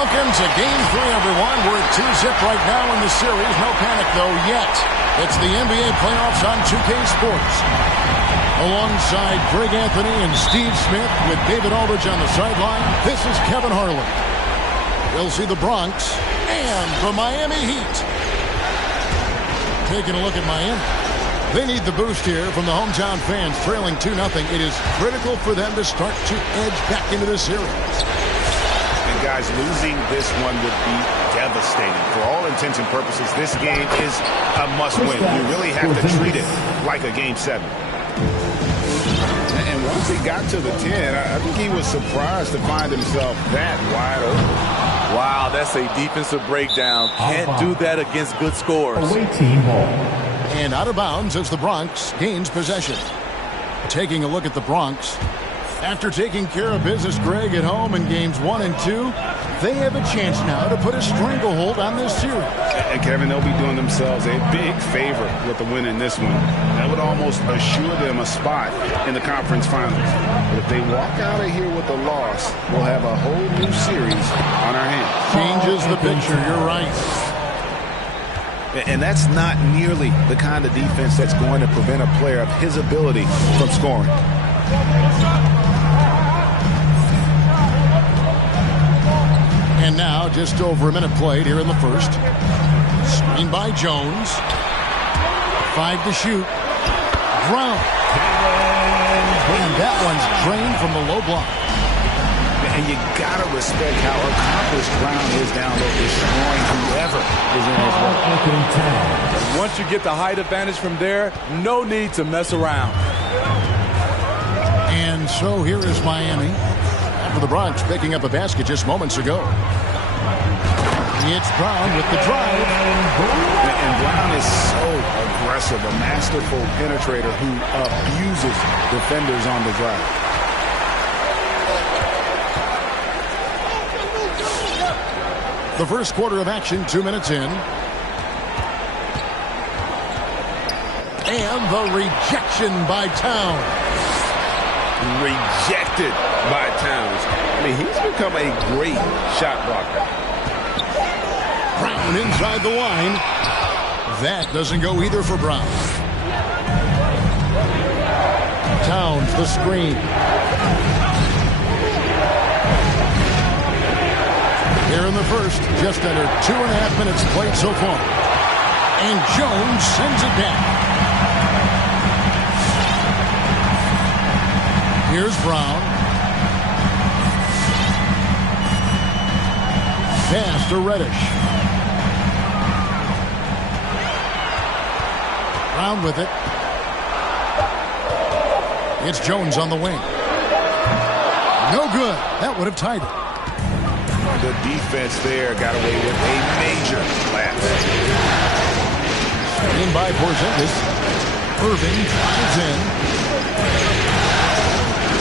Welcome to Game 3, everyone. We're at 2-zip right now in the series. No panic, though, yet. It's the NBA playoffs on 2K Sports. Alongside Greg Anthony and Steve Smith with David Aldridge on the sideline, this is Kevin Harlan. We'll see the Bronx and the Miami Heat. Taking a look at Miami. They need the boost here from the hometown fans, trailing 2-0. It is critical for them to start to edge back into the series. And guys, losing this one would be devastating. For all intents and purposes, this game is a must-win. You really have to treat it like a Game 7. And once he got to the 10, I think he was surprised to find himself that wide open. Wow, that's a defensive breakdown. Can't do that against good scores. Away team ball. And out of bounds as the Bronx gains possession. Taking a look at the Bronx. After taking care of business, Greg, at home in games 1 and 2, they have a chance now to put a stranglehold on this series. And Kevin, they'll be doing themselves a big favor with the win in this one. That would almost assure them a spot in the conference finals. But if they walk out of here with a loss, we'll have a whole new series on our hands. Changes the picture, you're right. And that's not nearly the kind of defense that's going to prevent a player of his ability from scoring. And now, just over a minute played here in the first. Screen by Jones. 5 to shoot. Brown. And that one's drained from the low block. And you got to respect how accomplished Brown is down low, destroying whoever is in his way. Once you get the height advantage from there, no need to mess around. And so here is Miami. After the Bronx picking up a basket just moments ago. It's Brown with the drive. And Brown is so aggressive, a masterful penetrator who abuses defenders on the drive. The first quarter of action, 2 minutes in. And the rejection by Towns. Rejected by Towns. I mean, he's become a great shot blocker. Brown inside the line. That doesn't go either for Brown. Towns, the screen. Here in the first, just under 2.5 minutes played so far. And Jones sends it down. Here's Brown. Pass to Reddish. Brown with it. It's Jones on the wing. No good. That would have tied it. The defense there got away with a major lapse. In by Porzingis. Irving drives in.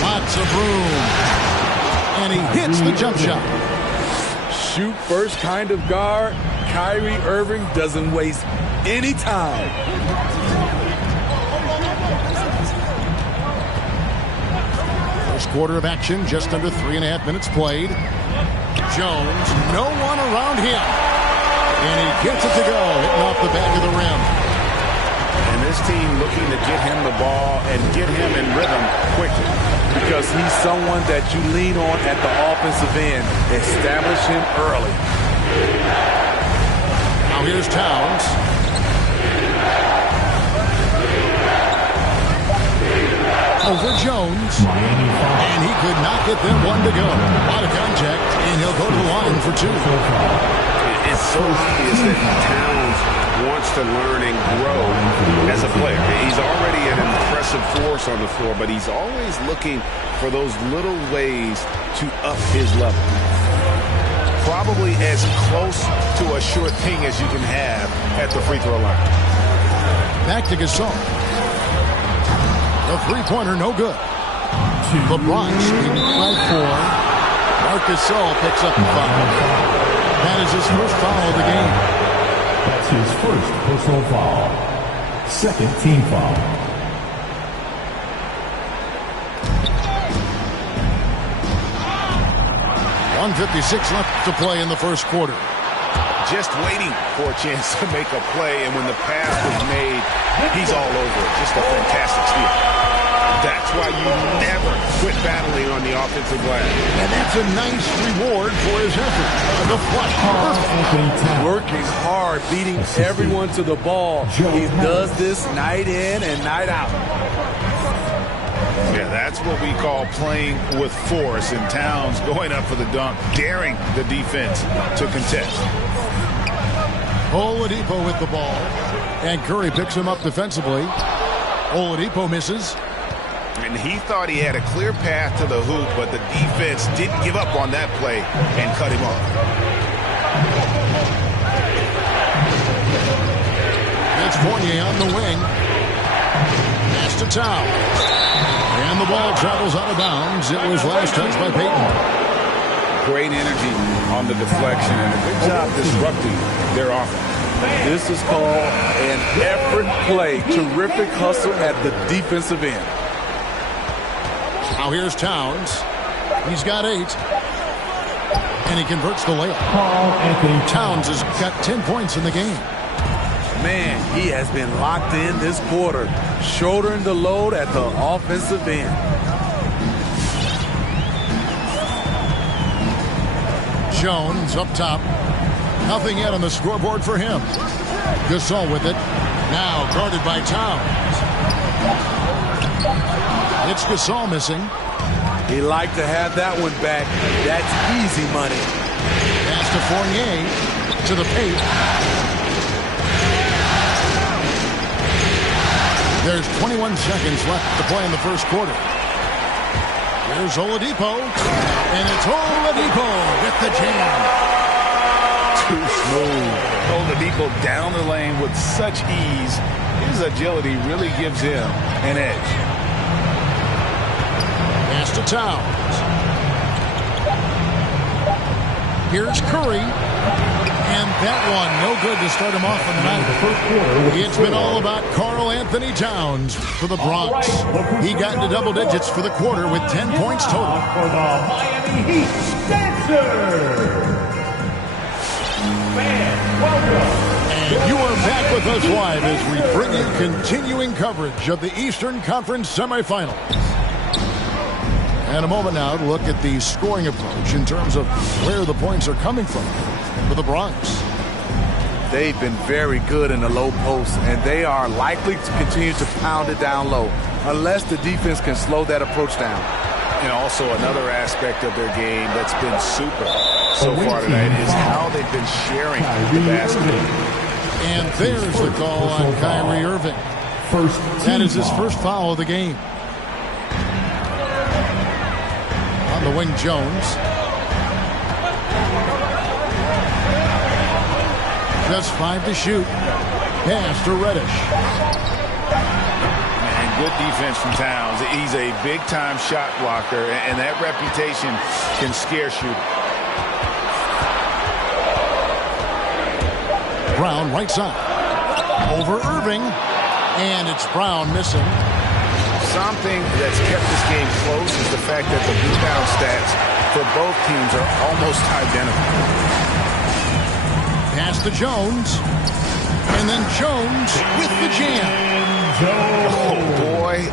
Lots of room. And he hits the jump shot. Shoot first kind of guard. Kyrie Irving doesn't waste any time. First quarter of action, just under 3.5 minutes played. Jones, no one around him. And he gets it to go, hitting off the back of the rim. And this team looking to get him the ball and get him in rhythm quickly. Because he's someone that you lean on at the offensive end. Establish him early. Now here's Towns. Over Jones. And he could not get them one to go. A lot of contact, and he'll go to the line for 2. It's so obvious that Towns wants to learn and grow as a player. He's already an impressive force on the floor, but he's always looking for those little ways to up his level. Probably as close to a sure thing as you can have at the free throw line. Back to Gasol. The three-pointer, no good. The Bronx leading by 4. Marc Gasol picks up the foul. That is his first foul of the game. That's his first personal foul. Second team foul. 1:56 left to play in the first quarter. Just waiting for a chance to make a play, and when the pass was made, he's all over it. Just a fantastic steal. That's why you never quit battling on the offensive glass. And that's a nice reward for his effort. The flush. Perfect. Working hard, beating everyone to the ball. He does this night in and night out. Yeah, that's what we call playing with force. And Towns going up for the dunk, daring the defense to contest. Oladipo with the ball. And Curry picks him up defensively. Oladipo misses. And he thought he had a clear path to the hoop, but the defense didn't give up on that play and cut him off. It's Fournier on the wing. Pass to Towns. And the ball travels out of bounds. It was last touched by Payton. Great energy on the deflection and a good job disrupting their offense. This is called an effort play. Terrific hustle at the defensive end. Now here's Towns. He's got 8. And he converts the layup. Towns has got 10 points in the game. Man, he has been locked in this quarter, shouldering the load at the offensive end. Jones up top. Nothing yet on the scoreboard for him. Gasol with it. Now guarded by Towns. It's Gasol missing. He liked to have that one back. That's easy money. Pass to Fournier. To the paint. There's 21 seconds left to play in the first quarter. Here's Oladipo. And it's Oladipo with the jam. Too smooth. Oladipo down the lane with such ease. His agility really gives him an edge. Pass to Towns. Here's Curry. And that one, no good to start him off on the night. It's been all about Karl Anthony Towns for the Bronx. He got into double digits for the quarter with 10 points total. For the Miami Heat, Spencer. And you are back with us live as we bring you continuing coverage of the Eastern Conference semifinals. And a moment now to look at the scoring approach in terms of where the points are coming from for the Bronx. They've been very good in the low post, and they are likely to continue to pound it down low unless the defense can slow that approach down. And also another aspect of their game that's been super so far tonight is how they've been sharing the basket. And there's the call on Kyrie Irving. That is his first foul of the game. On the wing, Jones. Just 5 to shoot. Pass to Reddish. And good defense from Towns. He's a big-time shot blocker, and that reputation can scare shooters. Brown right side. Over Irving. And it's Brown missing. Something that's kept this game close is the fact that the rebound stats for both teams are almost identical. Pass to Jones. And then Jones with the jam.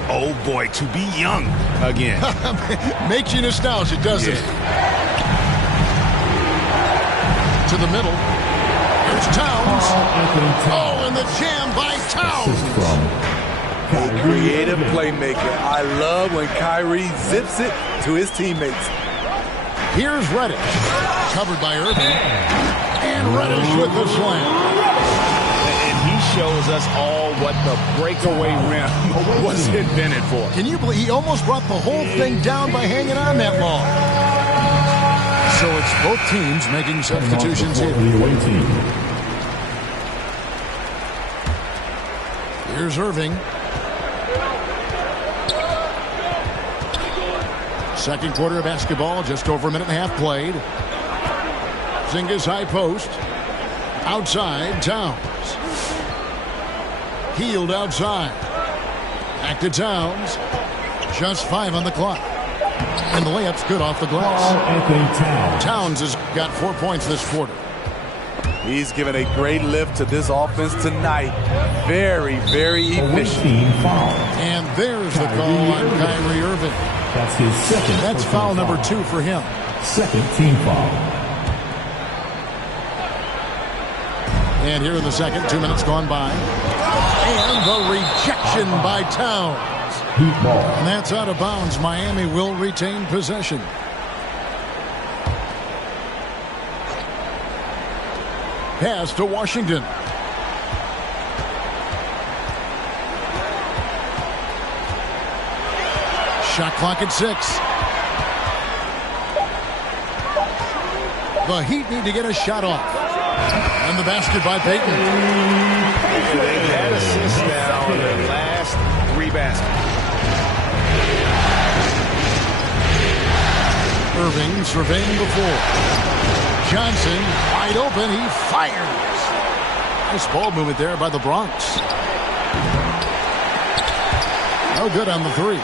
Oh boy, to be young again. Makes you nostalgic, doesn't it? To the middle. Here's Towns. Oh, and the jam by Towns. A creative playmaker. I love when Kyrie zips it to his teammates. Here's Reddish. Covered by Irving. And Reddish with the slam. And he shows us all what the breakaway rim was invented for. Can you believe he almost brought the whole thing down by hanging on that long? So it's both teams making substitutions here. Here's Irving. Second quarter of basketball, just over a minute and a half played. Zingas high post. Outside, Towns. Healed outside. Back to Towns. Just 5 on the clock. And the layup's good off the glass. Anthony Towns. Towns has got 4 points this quarter. He's given a great lift to this offense tonight. Very, very efficient. Team foul. And there's the call on Kyrie Irving. That's his second. That's foul number 2 for him. Second team foul. And here in the second, 2 minutes gone by. And the rejection by Towns. Heat ball. And that's out of bounds. Miami will retain possession. Pass to Washington. Shot clock at 6. The Heat need to get a shot off. And the basket by Payton. They've had assists now in their last 3 baskets. Irving surveying the floor. Johnson wide open. He fires. Nice ball movement there by the Bronx. No good on the 3.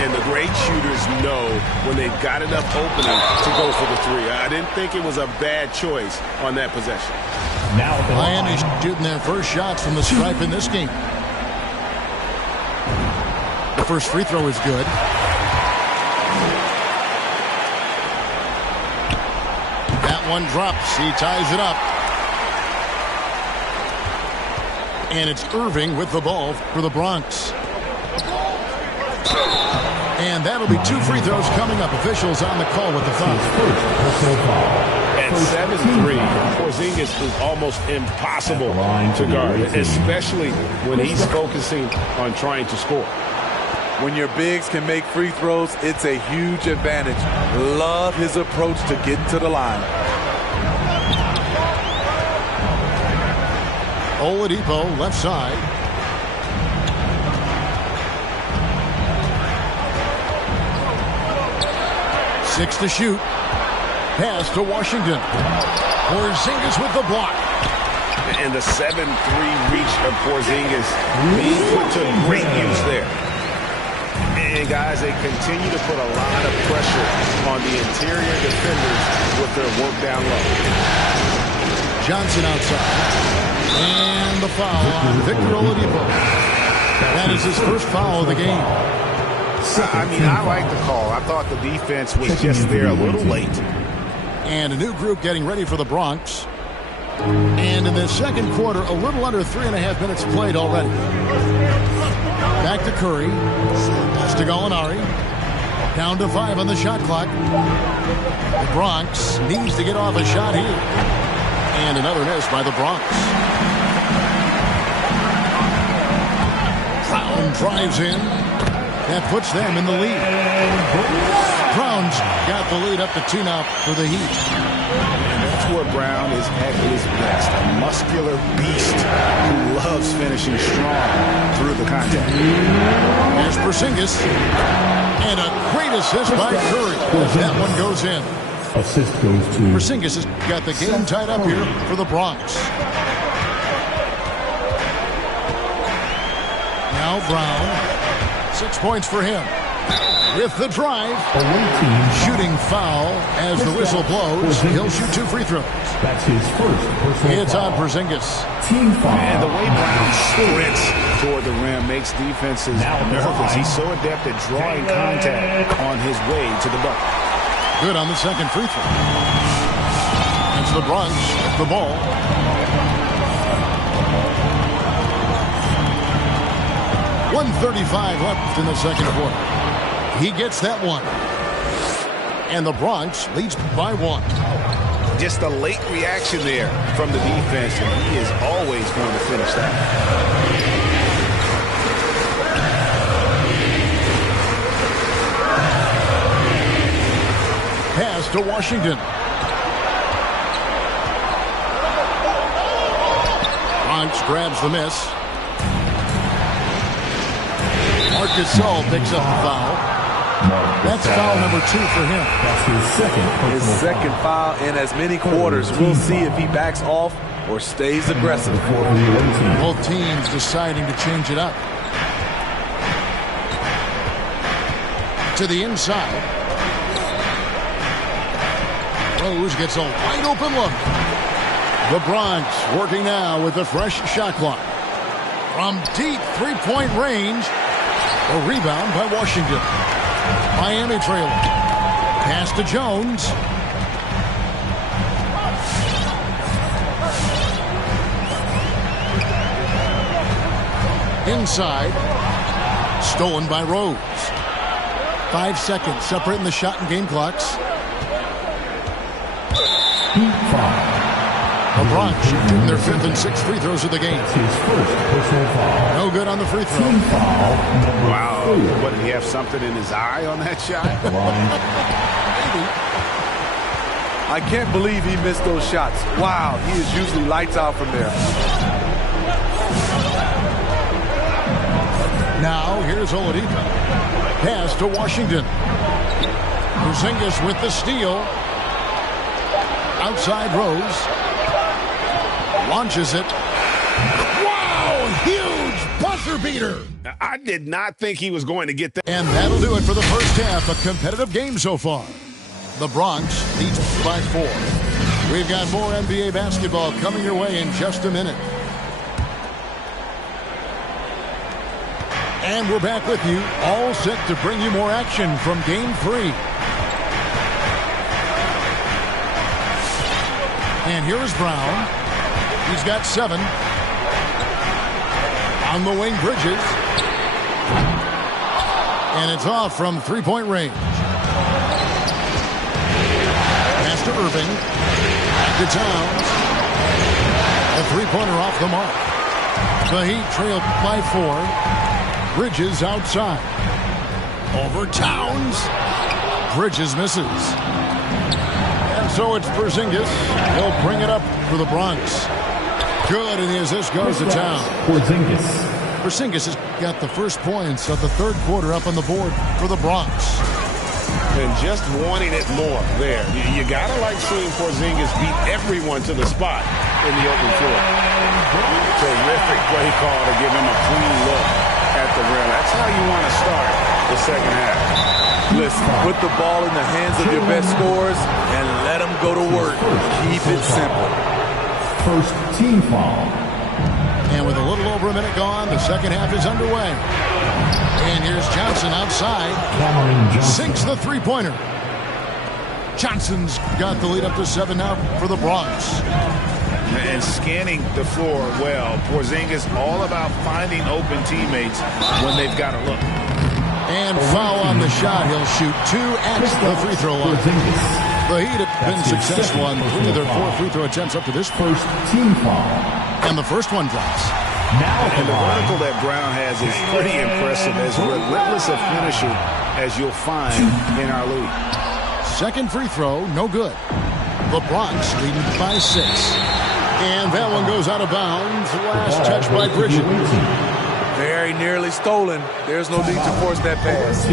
And the great shooters know when they've got enough opening to go for the 3. I didn't think it was a bad choice on that possession. Now Miami's shooting their first shots from the stripe in this game. The first free throw is good. That one drops. He ties it up. And it's Irving with the ball for the Bronx. And that'll be 2 free throws coming up. Officials on the call with the foul. At 7'3", Porzingis is almost impossible to guard, especially when he's focusing on trying to score. When your bigs can make free throws, it's a huge advantage. Love his approach to getting to the line. Oladipo, left side. Six to shoot. Pass to Washington. Porzingis with the block. And the 7'3" reach of Porzingis being put to great use there. And guys, they continue to put a lot of pressure on the interior defenders with their work down low. Johnson outside. And the foul on Victor Oladipo. That is his first foul of the game. I mean, I like the call. I thought the defense was just there a little late. And a new group getting ready for the Bronx. And in the second quarter, a little under 3.5 minutes played already. Back to Curry. Pass to Gallinari. Down to 5 on the shot clock. The Bronx needs to get off a shot here. And another miss by the Bronx. Brown drives in. That puts them in the lead. Brown's got the lead up to 2 now for the Heat. That's where Brown is at his best. A muscular beast who loves finishing strong through the contact. There's Porzingis. And a great assist by Curry. That one goes in. Assist goes to Porzingis has got the game tied up here for the Bronx. Now Brown. 6 points for him. With the drive. Shooting foul as the whistle blows. He'll shoot 2 free throws. That's his first personal It's foul. on Porzingis. Team foul. And the way Brown sprints toward the rim makes defenses nervous. He's so adept at drawing contact on his way to the bucket. Good on the second free throw. It's the Bronx with the ball. .135 left in the second quarter. He gets that one. And the Bronx leads by 1. Just a late reaction there from the defense, and he is always going to finish that. Pass to Washington. Bronx grabs the miss. Marcus Gasol picks up the foul. That's foul number 2 for him. That's his second foul in as many quarters. We'll see if he backs off or stays aggressive. Both teams deciding to change it up. To the inside. Rose gets a wide open look. The Bronx working now with a fresh shot clock. From deep three-point range. A rebound by Washington. Miami trailing. Pass to Jones. Inside. Stolen by Rose. 5 seconds separating the shot and game clocks. The Bronx shooting their 5th and 6th free throws of the game. His first personal foul. No good on the free throw. Team foul number Wow. 4. What, did he have something in his eye on that shot? I can't believe he missed those shots. Wow, he is usually lights out from there. Now, here's Oladipo. Pass to Washington. Porzingis with the steal. Outside Rose. Launches it. Wow! Huge buzzer beater! I did not think he was going to get that. And that'll do it for the first half. A competitive game so far. The Bronx leads by 4. We've got more NBA basketball coming your way in just a minute. And we're back with you, all set to bring you more action from Game 3. And here's Brown. He's got 7. On the wing, Bridges. And it's off from three-point range. Pass to Irving. Back to Towns. A three-pointer off the mark. The Heat trail by 4. Bridges outside. Over Towns. Bridges misses. And so it's Porzingis. He'll bring it up for the Bronx. Good, and the assist goes to Towns. Porzingis has got the first points of the third quarter up on the board for the Bronx. And just wanting it more there. You got to like seeing Porzingis beat everyone to the spot in the open floor. Terrific play call to give him a clean look at the rim. That's how you want to start the second half. Listen, put the ball in the hands of your best scorers and let them go to work. Keep it simple. First team foul. And with a little over a minute gone, the second half is underway. And here's Johnson outside. Sinks the three-pointer. Johnson's got the lead up to 7 now for the Bronx. And scanning the floor well. Porzingis all about finding open teammates when they've got a look. And foul on the shot. He'll shoot 2 at the free throw line. The Heat have been successful on 3 of their 4 free throw attempts up to this First team foul. And the first one drops. And the vertical that Brown has is pretty impressive. As relentless a finisher as you'll find in our league. Second free throw, no good. The Bronx leading by 6. And that one goes out of bounds. Last touch by Bridges. Very nearly stolen. There's no need to force that pass.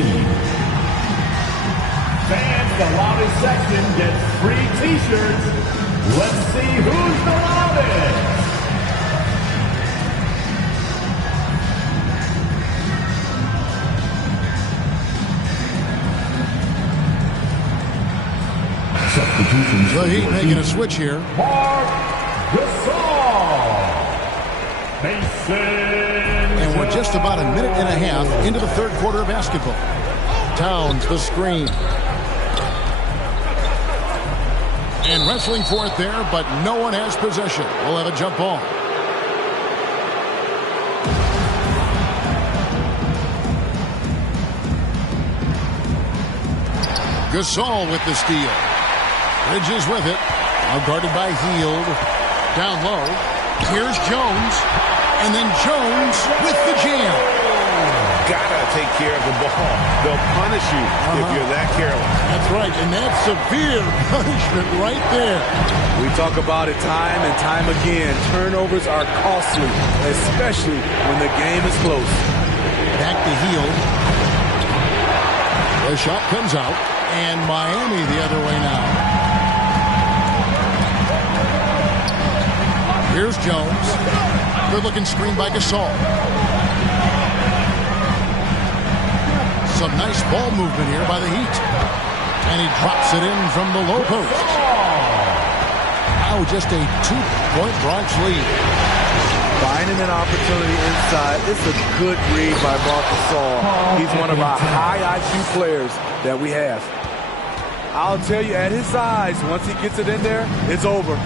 Fans, the loudest section gets free t-shirts. Let's see who's the loudest. Substitutions. The Heat making a switch here. Mark Gasol. Mason. And we're just about a minute and a half into the third quarter of basketball. Towns the screen. And wrestling for it there, but no one has possession. We'll have a jump ball. Gasol with the steal. Bridges with it. Now guarded by Hield. Down low. Here's Jones. And then Jones with the jam. Gotta take care of the ball. They'll punish you if you're that careless. That's right, and that's severe punishment right there. We talk about it time and time again. Turnovers are costly, especially when the game is close. Back to Hield. The shot comes out, and Miami the other way now. Here's Jones. Good-looking screen by Gasol. Some nice ball movement here by the Heat. And he drops it in from the low post. Now just a 2-point Bronx lead. Finding an opportunity inside. It's a good read by Marcus Gasol. He's one of our high IQ players that we have. I'll tell you, at his size, once he gets it in there, it's over.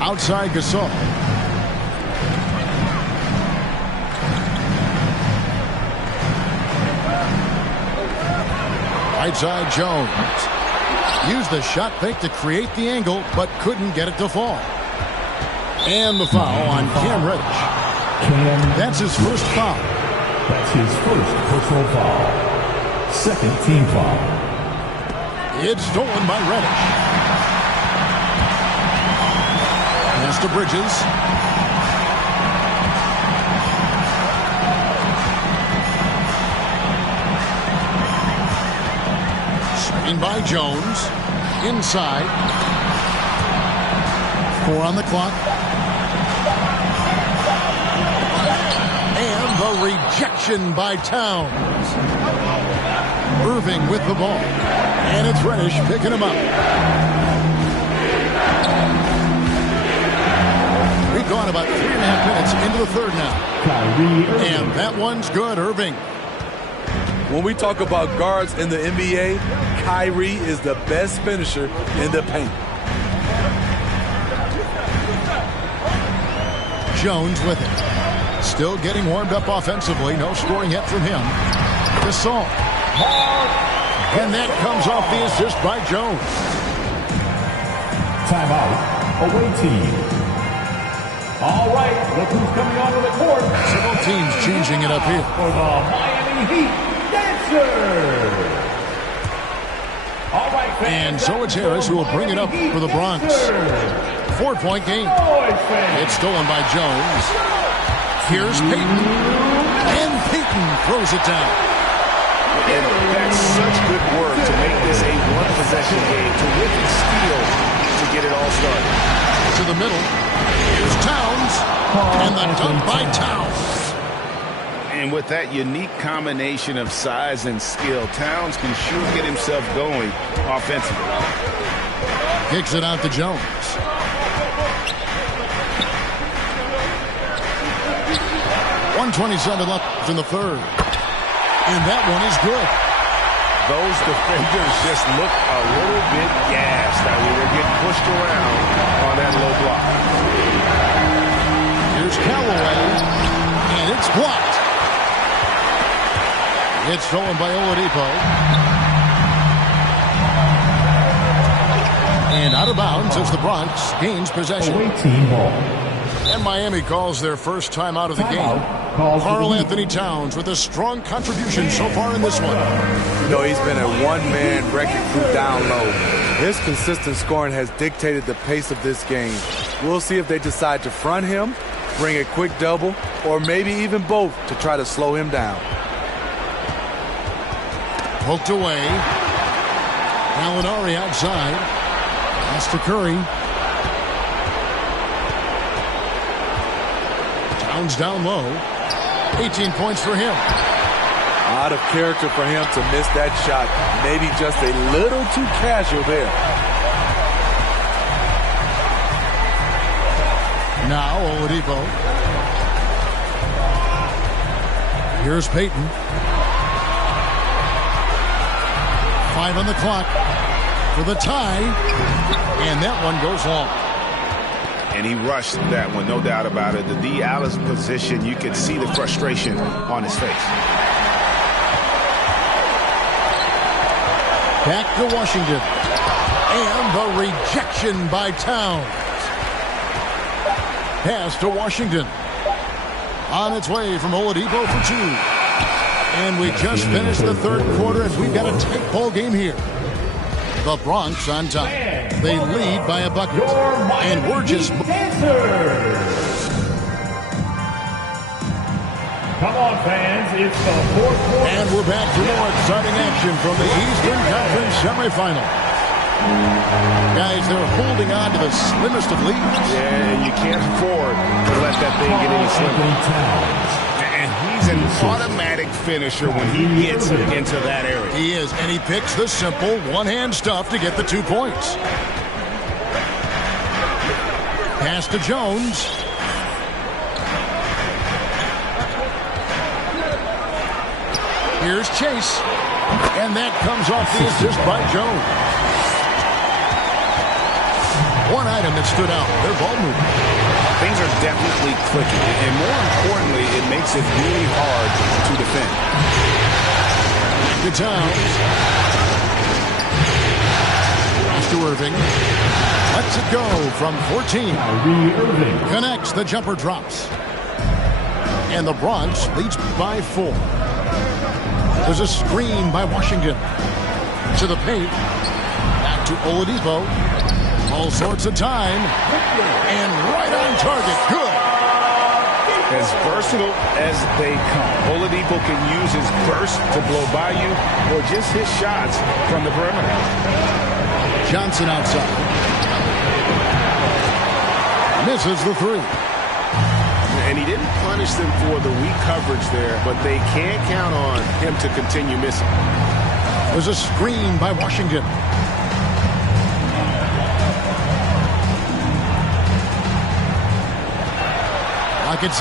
Outside Gasol. Right side Jones. Used the shot fake to create the angle, but couldn't get it to fall. And the foul on Cam Reddish. That's his first foul. That's his first personal foul. Second team foul. It's stolen by Reddish. Pass to Bridges. Screen by Jones. Inside. 4 on the clock. And the rejection by Towns. Irving with the ball. And it's Reddish picking him up. We've gone about 3.5 minutes into the third now. And that one's good, Irving. When we talk about guards in the NBA, Kyrie is the best finisher in the paint. Jones with it. Still getting warmed up offensively. No scoring yet from him. Gasol. And that comes off the assist by Jones. Timeout. Away team. All right, look who's coming onto the court. Several teams changing it up here. For the Miami Heat Dancers. All right, and so it's Harris who will bring it up for the Bronx. 4-point game. It's stolen by Jones. Here's Payton. And Payton throws it down. And that's such good work to make this a one-possession game. Terrific steal to get it all started. To the middle. Here's Towns. And the dunk by Towns. And with that unique combination of size and skill, Towns can sure get himself going offensively. Kicks it out to Jones. .127 left in the third. And that one is good. Those defenders just look a little bit gassed. I mean, they're getting pushed around on that low block. Here's Callaway. And it's blocked. It's stolen by Oladipo. And out of bounds as the Bronx gains possession. Away team ball. And Miami calls their first time out of the game. Karl Anthony Towns with a strong contribution so far in this one. You know, he's been a one-man wrecking crew down low. His consistent scoring has dictated the pace of this game. We'll see if they decide to front him, bring a quick double, or maybe even both to try to slow him down. Poked away. Gallinari outside. Pass to Curry. Towns down low. 18 points for him. Out of character for him to miss that shot. Maybe just a little too casual there. Now Oladipo. Here's Payton. 5 on the clock for the tie. And that one goes long. And he rushed that one, no doubt about it. The D. Alice position, you could see the frustration on his face. Back to Washington. And the rejection by Towns. Pass to Washington. On its way from Oladipo for 2. And we just finished the third quarter, and we've got a tight ball game here. The Bronx on top. They lead by a bucket. And we're just... Come on, fans. It's the fourth quarter. And we're back for more exciting action from the Eastern Conference semifinal. Guys, they're holding on to the slimmest of leads. Yeah, you can't afford to let that thing get any slimmer. And he's He's an automatic finisher when he gets into that area. He is, and he picks the simple one-hand stuff to get the 2 points. Pass to Jones. Here's Chase. And that comes off the assist by Jones. One item that stood out, their ball movement. Things are definitely clicking. And more importantly, it makes it really hard to defend. To Towns. Pass to Irving. Lets it go from 14. Connects, the jumper drops. And the Bronx leads by 4. There's a screen by Washington. To the paint. Back to Oladipo. All sorts of time. And right on target. Good. As versatile as they come. Oladipo can use his burst to blow by you or just his shots from the perimeter. Johnson outside. Misses the 3. And he didn't punish them for the weak coverage there, but they can't count on him to continue missing. There's a screen by Washington. Lock at 6.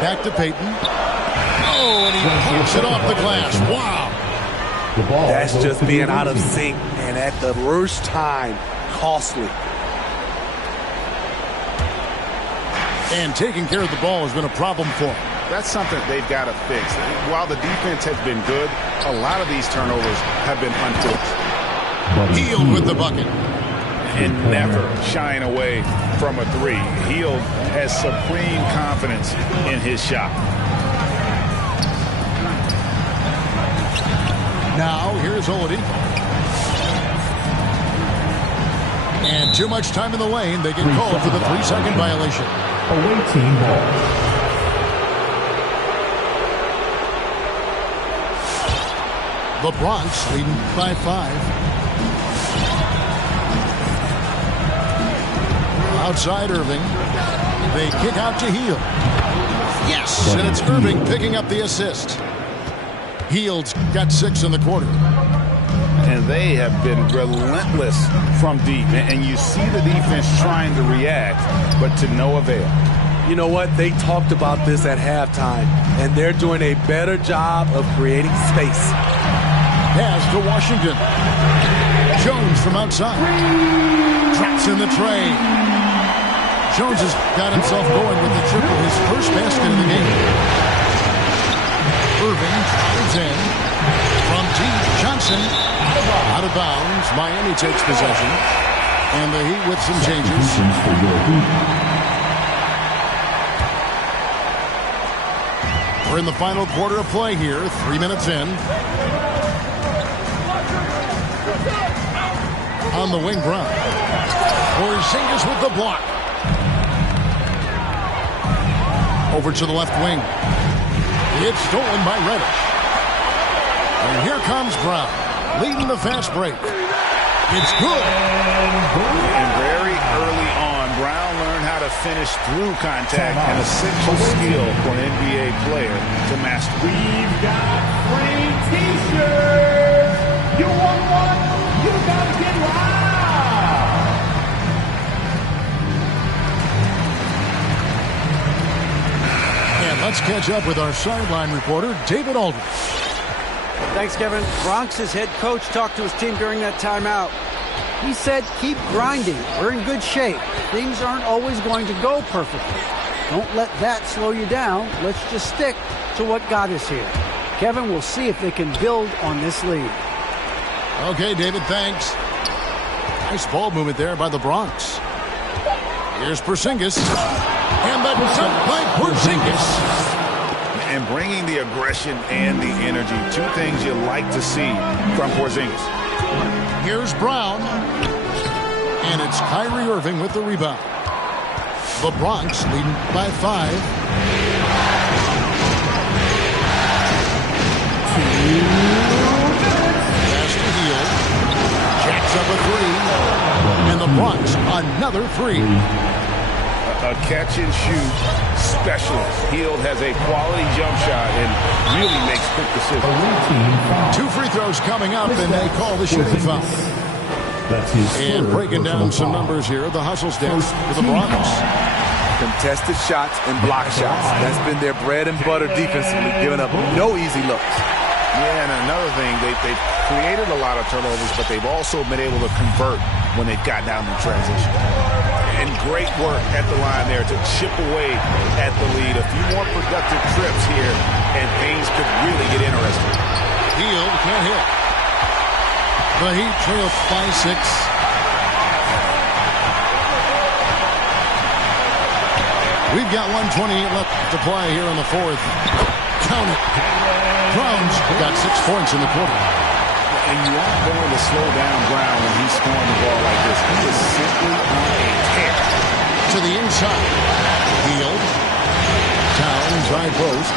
Back to Peyton. Oh, and he pops it off the glass. Wow. That's just being out of sync, and at the worst time, costly. And taking care of the ball has been a problem for him. That's something they've got to fix. While the defense has been good, a lot of these turnovers have been unforced. Hield with the bucket. And never shying away from a 3. Hield has supreme confidence in his shot. Now, here's Oladipo. And too much time in the lane. They get called for the 3-second violation. Away team ball. The Bronx leading by 5. Outside Irving. They kick out to Hield. Yes, and it's Irving picking up the assist. Hield's got 6 in the quarter. And they have been relentless from deep. And you see the defense trying to react, but to no avail. You know what? They talked about this at halftime, and they're doing a better job of creating space. Pass to Washington. Jones from outside. Drops in the tray. Jones has got himself going with the triple, his first basket of the game. Irving drives in. From deep, Johnson. Out of bounds. Miami takes possession. And the Heat with some changes. We're in the final quarter of play here. 3 minutes in. On the wing, Brown. Porzingis with the block. Over to the left wing. It's stolen by Reddish. And here comes Brown, leading the fast break. It's good. And very early on, Brown learned how to finish through contact, an essential skill for an NBA player to master. We've got free T-shirts. You want one? You gotta get loud. And let's catch up with our sideline reporter, David Aldridge. Thanks, Kevin. Bronx's head coach talked to his team during that timeout. He said, keep grinding. We're in good shape. Things aren't always going to go perfectly. Don't let that slow you down. Let's just stick to what got us here. Kevin, we'll see if they can build on this lead. Okay, David, thanks. Nice ball movement there by the Bronx. Here's Porzingis. And the dunk by Porzingis. And bringing the aggression and the energy, two things you like to see from Porzingis. Here's Brown. And it's Kyrie Irving with the rebound. The Bronx leading by 5. Pass to Hield. Jacks up a 3. And the Bronx another 3. a catch-and-shoot specialist. Hield has a quality jump shot and really makes quick decisions. 2 free throws coming up, and they call the shooting foul. And breaking down some numbers here, the hustle stats for the Bronx. Contested shots and block shots. That's been their bread and butter defensively, giving up no easy looks. Yeah, and another thing, they've created a lot of turnovers, but they've also been able to convert when they've got down in transition. And great work at the line there to chip away at the lead. A few more productive trips here, and things could really get interesting. Hield can't hit. The Heat trail by 6. We've got 1:28 left to play here in the fourth. Count it. Brown's got 6 points in the quarter. And you aren't going to slow down Brown when he's scoring the ball like this. He is simply on a tear. To the inside. Hield. Towns, high post.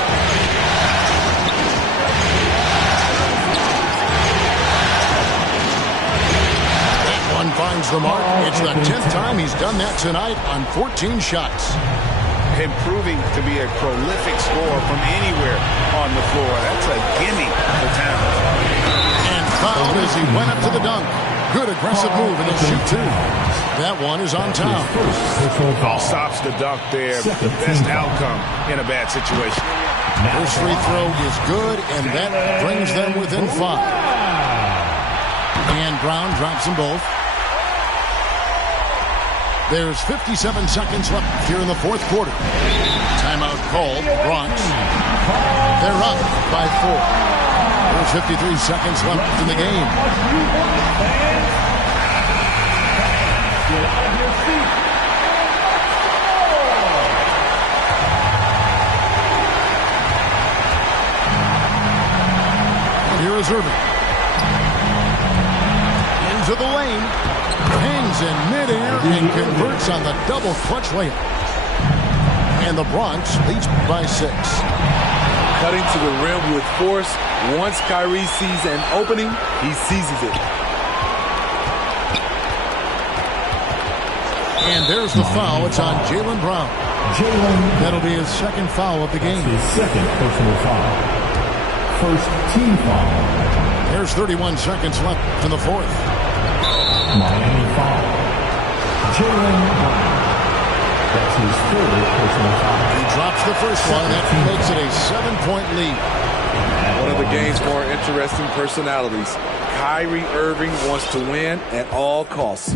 That one finds the mark. It's the 10th time he's done that tonight on 14 shots. Improving to be a prolific scorer from anywhere on the floor. That's a gimme for Towns. And fouled as he went up to the dunk. Good aggressive move, and he'll shoot 2. That one is on Towns. Stops the dunk there. The best outcome in a bad situation. First free throw is good, and that brings them within 5. And Brown drops them both. There's 57 seconds left here in the fourth quarter. Timeout called. Bronx. They're up by 4. There's 53 seconds left in the game. Here is Irving. Into the lane. Hangs in midair and converts on the double clutch layup. And the Bronx leads by 6. Cutting to the rim with force. Once Kyrie sees an opening, he seizes it. And there's the foul. It's on Jaylen Brown. That'll be his second foul of the game. His second personal foul. First team foul. There's 31 seconds left in the fourth. Miami foul. Jaylen Brown. That's his third personal foul. He drops the first one. That makes it a 7-point lead. One of the game's more interesting personalities. Kyrie Irving wants to win at all costs.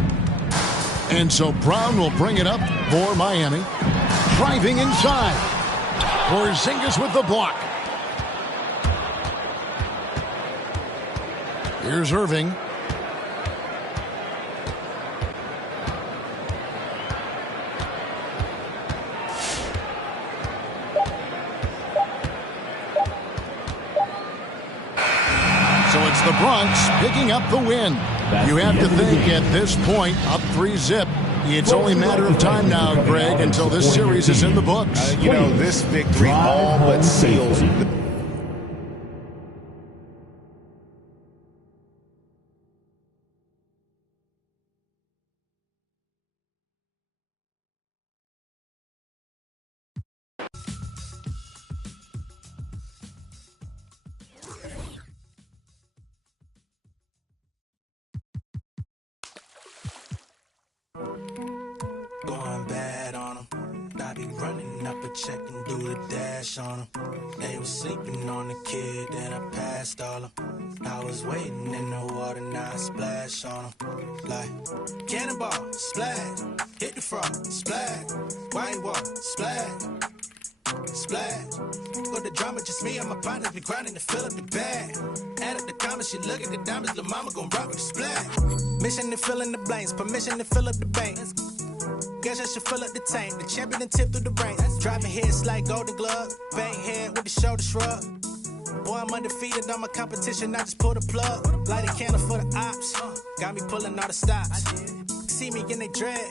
And so Brown will bring it up for Miami. Driving inside. Porzingis with the block. Here's Irving. So it's the Bronx picking up the win. You have to think at this point, up 3-0. It's only a matter of time now, Greg, until this series is in the books. This victory all but seals it. Going bad on them. I be running up a check and do the dash on them. They was sleeping on the kid, then I passed all them. I was waiting in the water, now I splash on them. Like, cannonball, splash. Hit the frog, splash. White wall, splash. Splash. Got the drama, just me and my partners be grinding to fill up the bag. Add up the comments, she look at the diamonds, the mama gon' rock with the splash. Mission to fill in the blanks, permission to fill up the bank. Guess I should fill up the tank, the champion and tip through the ranks. Driving hits like Golden Glove, bang head with the shoulder shrug. Boy, I'm undefeated on my competition, I just pull the plug. Light a candle for the ops, got me pulling all the stops. See me in they dread,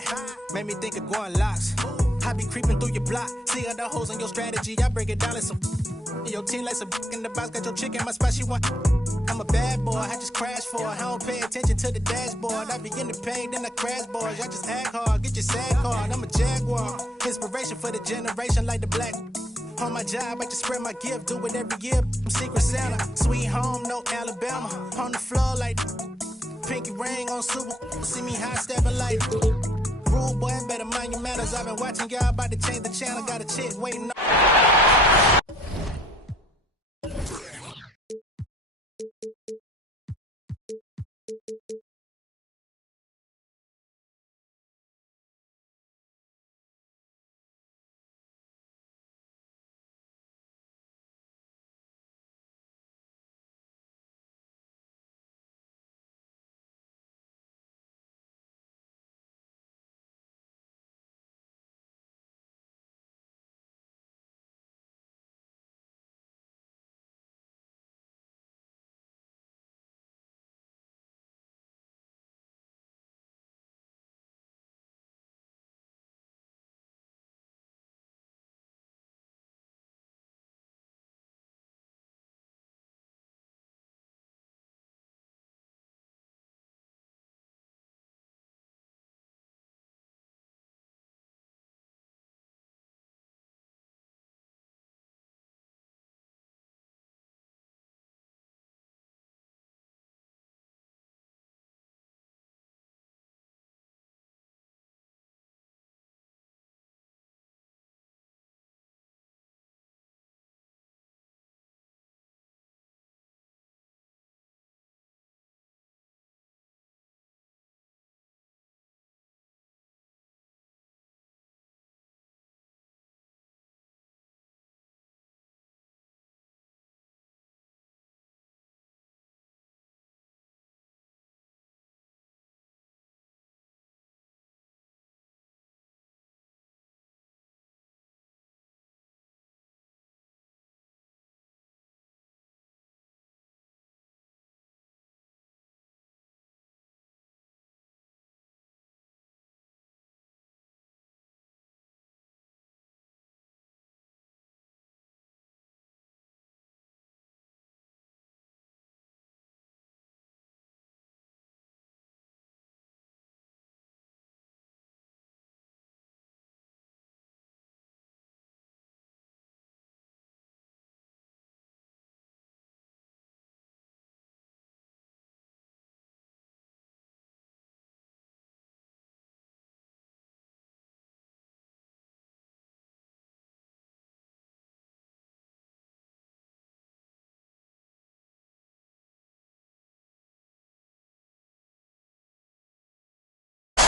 made me think of going locks. I be creeping through your block, see all the holes in your strategy, I break it down like some. Your team like some in the box, got your chick in my spot, she want. I'm a bad boy, I just crash for it. I don't pay attention to the dashboard. I be in the pain, then I crash boys. I just act hard, get your sad card. I'm a jaguar, inspiration for the generation like the black. On my job, I just spread my gift, do it every year. I'm Secret Santa, sweet home, no Alabama. On the floor like pinky ring on Super. See me high stepping like rude boy, better mind your manners. I've been watching y'all, about to change the channel. Got a chick waiting.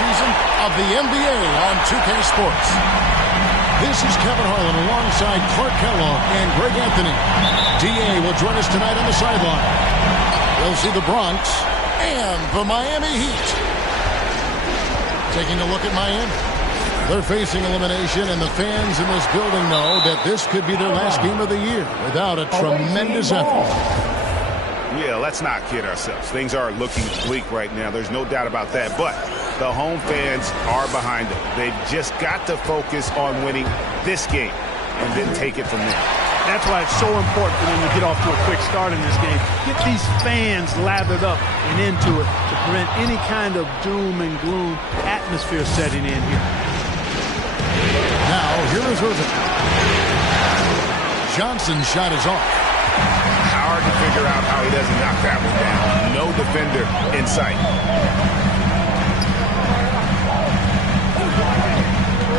Season of the NBA on 2K Sports. This is Kevin Harlan alongside Clark Kellogg and Greg Anthony. DA will join us tonight on the sideline. We'll see the Bronx and the Miami Heat. Taking a look at Miami. They're facing elimination, and the fans in this building know that this could be their last game of the year without a tremendous effort. Yeah, let's not kid ourselves. Things are looking bleak right now. There's no doubt about that. But the home fans are behind them. They've just got to focus on winning this game and then take it from there. That's why it's so important for them to get off to a quick start in this game. Get these fans lathered up and into it to prevent any kind of doom and gloom atmosphere setting in here. Now, here is Irving. Johnson's shot is off. Hard to figure out how he doesn't knock that one down. No defender in sight.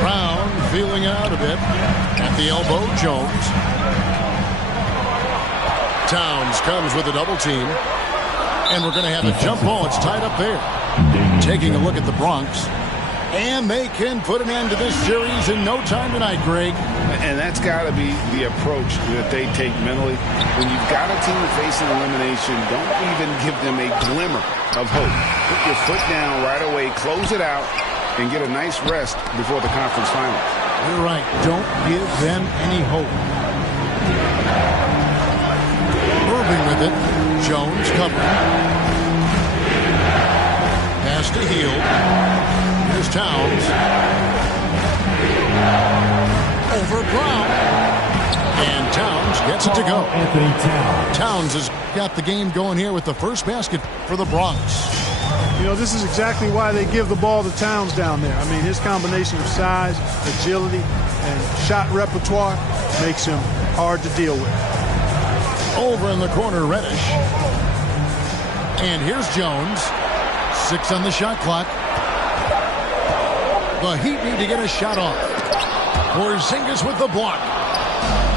Brown feeling out a bit. At the elbow, Jones. Towns comes with a double team. And we're going to have a jump ball. It's tied up there. Taking a look at the Bronx. And they can put an end to this series in no time tonight, Greg. And that's got to be the approach that they take mentally. When you've got a team facing elimination, don't even give them a glimmer of hope. Put your foot down right away, close it out, and get a nice rest before the conference finals. You're right. Don't give them any hope. Irving with it. Jones covering. Pass to Hield. Here's Towns. Over Brown. And Towns gets gets it to go. Anthony Towns. Towns has got the game going here with the first basket for the Bronx. You know, this is exactly why they give the ball to Towns down there. I mean, his combination of size, agility, and shot repertoire makes him hard to deal with. Over in the corner, Reddish. And here's Jones. 6 on the shot clock. The Heat need to get a shot off. Porzingis with the block.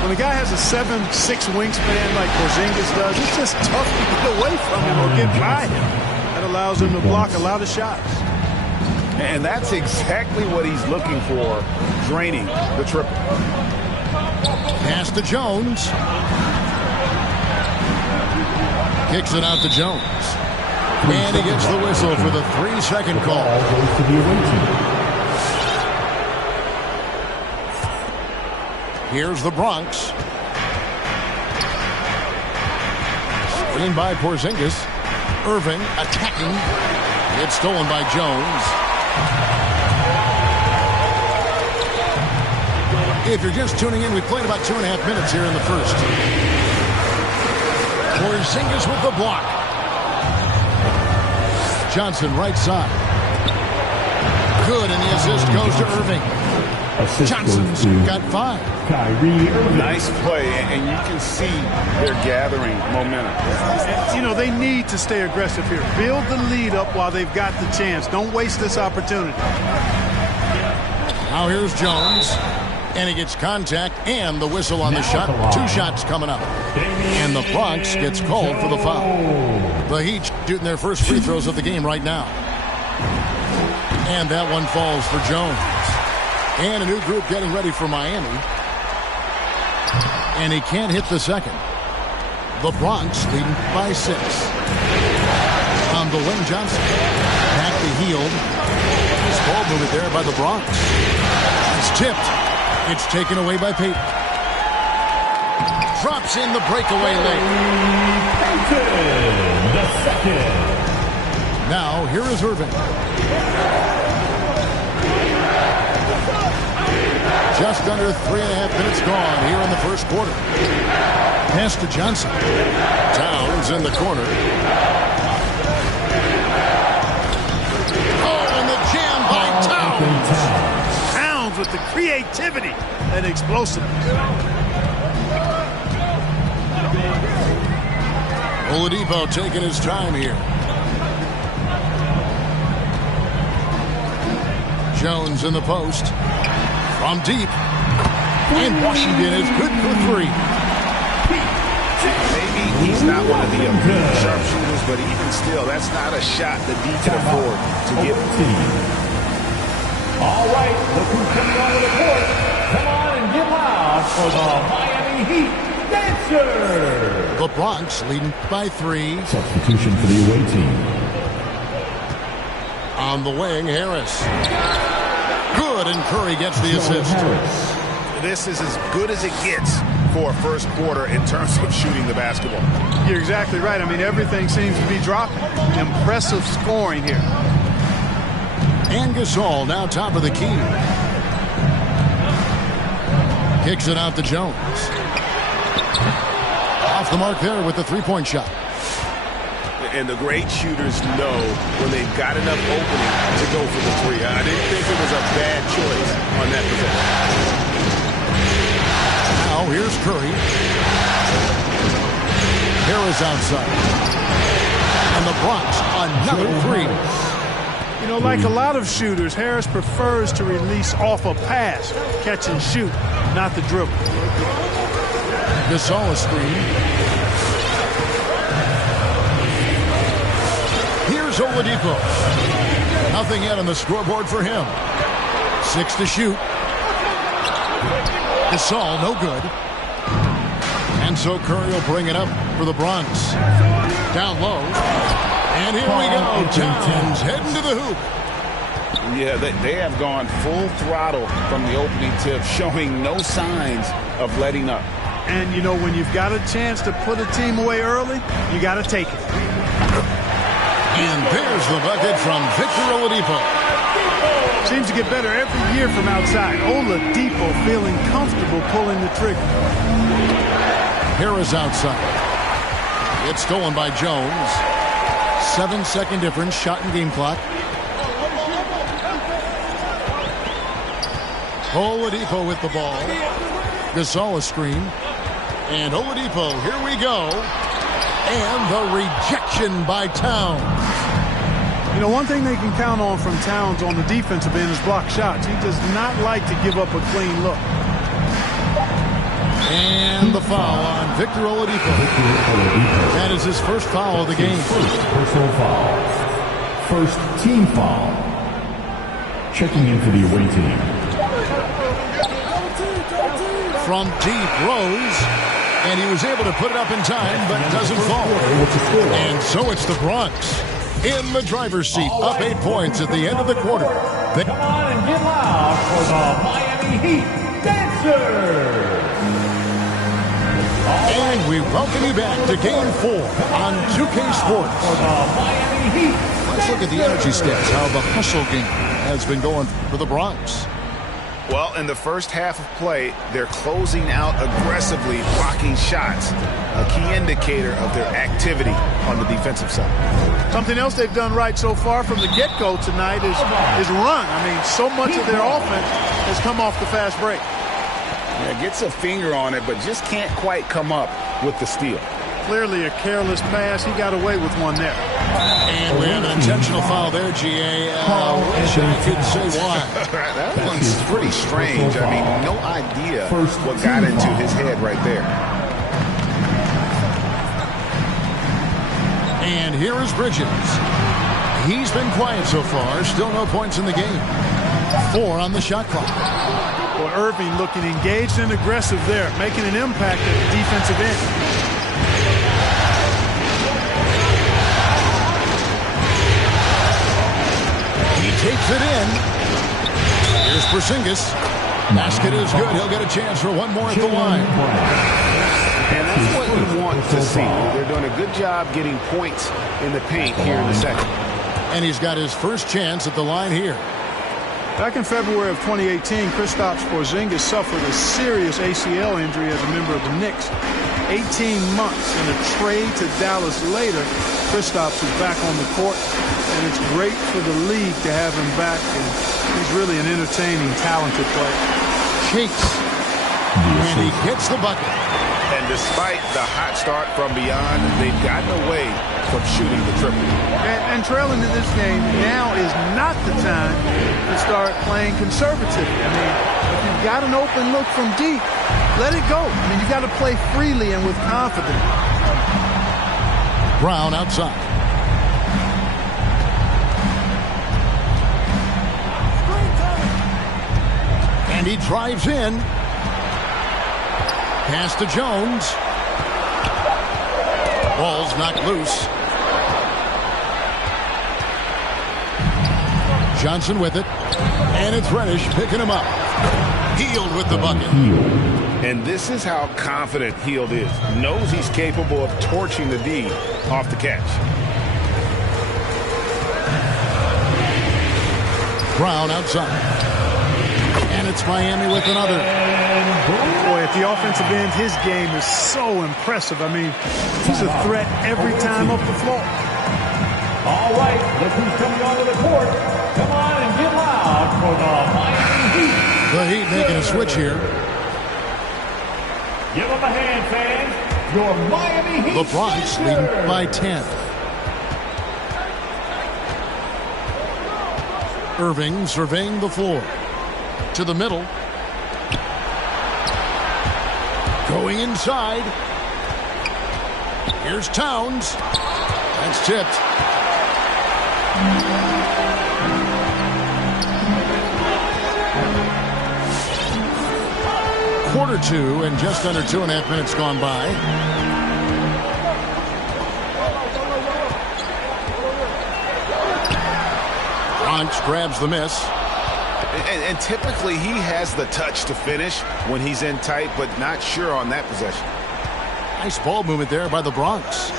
When a guy has a 7'6" wingspan like Porzingis does, it's just tough to get away from him or get by him. That allows him to block a lot of shots. And that's exactly what he's looking for, draining the triple. Pass to Jones. Kicks it out to Jones. And he gets the whistle for the 3-second call. Goes to the away team. Here's the Bronx. Screen by Porzingis. Irving attacking. It's stolen by Jones. If you're just tuning in, we played about 2.5 minutes here in the first. Porzingis with the block. Johnson right side. Good, and the assist goes to Irving. Johnson's got 5. Kyrie Irving. Nice play, and you can see they're gathering momentum. You know, they need to stay aggressive here. Build the lead up while they've got the chance. Don't waste this opportunity. Now here's Jones. And he gets contact and the whistle on the shot. 2 shots coming up. And the Bronx gets called for the foul. The Heat shooting their first free throws of the game right now. And that one falls for Jones. And a new group getting ready for Miami. And he can't hit the second. The Bronx leading by 6. On the wing, Johnson. Back to Hield. This ball movement there by the Bronx. It's tipped. It's taken away by Payton. Drops in the breakaway lane. Payton, the second. Now, here is Irving. Just under 3.5 minutes gone here in the first quarter. Pass to Johnson. Towns in the corner. Oh, and the jam by Towns. Towns with the creativity and explosiveness. Oladipo taking his time here. Jones in the post. From deep. And Washington is good for 3. Maybe he's not one of the sharpshooters, but even still, that's not a shot that he can afford to give. All right, look who's coming on the court. Come on and get loud for the Miami Heat Dancers. The Bronx leading by 3. Substitution for the away team. On the wing, Harris. Good, and Curry gets the assist. This is as good as it gets for a first quarter in terms of shooting the basketball. You're exactly right. I mean, everything seems to be dropping. Impressive scoring here. And Gasol now top of the key. Kicks it out to Jones. Off the mark there with the 3-point shot. And the great shooters know when they've got enough opening to go for the 3. I didn't think it was a bad choice on that possession. Now here's Curry. Harris outside. And the Bronx, another 3. You know, like a lot of shooters, Harris prefers to release off a pass, catch and shoot, not the dribble. Gasol screen. Here's Oladipo. Nothing yet on the scoreboard for him. 6 to shoot. Gasol, no good. And so Curry will bring it up for the Bronx. Down low. And here we go. Towns heading to the hoop. Yeah, they have gone full throttle from the opening tip, showing no signs of letting up. And, you know, when you've got a chance to put a team away early, you got to take it. And there's the bucket from Victor Oladipo. Seems to get better every year from outside. Oladipo feeling comfortable pulling the trigger. Harris outside. It's stolen by Jones. 7-second difference, shot and game clock. Oladipo with the ball. Gasol a screen. And Oladipo, here we go. And the rejection by Towns. You know, one thing they can count on from Towns on the defensive end is block shots. He does not like to give up a clean look. And the foul on Victor Oladipo. That is his first foul of the game. First personal foul. First team foul. Checking in for the away team. From deep, Rose. And he was able to put it up in time, but doesn't fall. And so it's the Bronx in the driver's seat, up 8 points at the end of the quarter. Come on and get loud for the Miami Heat Dancers. And we welcome you back to Game 4 on 2K Sports. For the Miami Heat. Let's look at the energy stats, how the hustle game has been going for the Bronx. Well, in the first half of play, they're closing out aggressively, blocking shots, a key indicator of their activity on the defensive side. Something else they've done right so far from the get-go tonight is run. I mean, so much of their offense has come off the fast break. Yeah, gets a finger on it, but just can't quite come up with the steal. Clearly a careless pass. He got away with one there. And we have an intentional foul there, GA. Wish I could say why. That one's pretty strange. I mean, no idea what got into his head right there. And here is Bridges. He's been quiet so far. Still no points in the game. 4 on the shot clock. Well, Irving looking engaged and aggressive there, making an impact at the defensive end. Takes it in. Here's Porzingis. Basket is good. He'll get a chance for one more at the line. And that's what you want to see. They're doing a good job getting points in the paint here in the second. And he's got his first chance at the line here. Back in February of 2018, Kristaps Porzingis suffered a serious ACL injury as a member of the Knicks. 18 months in a trade to Dallas later, Kristaps is back on the court, and it's great for the league to have him back, and he's really an entertaining, talented player. Cheeks. And he hits the bucket. And despite the hot start from beyond, they've gotten away from shooting the triple. And trailing in this game, now is not the time to start playing conservatively. I mean, if you've got an open look from deep, let it go. I mean, you got to play freely and with confidence. Brown outside. And he drives in. Pass to Jones. Ball's knocked loose. Johnson with it. And it's Reddish picking him up. Hield with the bucket. And this is how confident Hield is. Knows he's capable of torching the D off the catch. Brown outside. And it's Miami with another. Boy, at the offensive end, his game is so impressive. I mean, he's a threat every time up the floor. All right, look who's coming onto the court. Come on and get loud for the Miami Heat. The Heat making a switch here. Give them a hand, fans. Your Miami Heat. The Bronx leading by 10. Irving surveying the floor. To the middle. Going inside. Here's Towns. That's tipped. Quarter 2 and just under 2.5 minutes gone by. Bronx grabs the miss. And typically he has the touch to finish when he's in tight, but not sure on that possession. Nice ball movement there by the Bronx.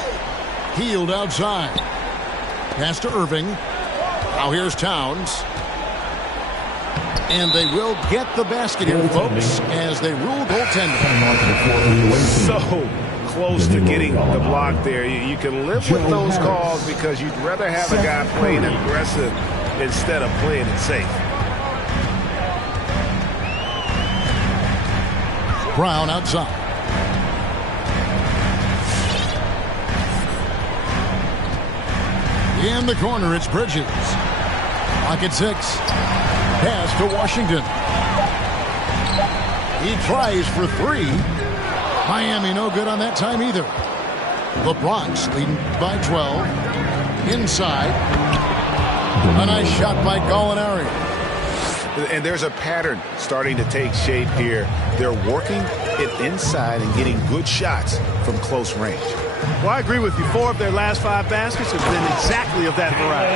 Hield outside. Pass to Irving. Now here's Towns. And they will get the basket here, folks, as they rule goaltending. So close to getting the block there. You can live with those calls because you'd rather have a guy playing aggressive instead of playing it safe. Brown outside. In the corner, it's Bridges. Pocket 6. Pass to Washington. He tries for 3. Miami no good on that time either. The Bronx leading by 12. Inside. A nice shot by Gallinari. And there's a pattern starting to take shape here. They're working it inside and getting good shots from close range. Well, I agree with you. 4 of their last 5 baskets have been exactly of that variety.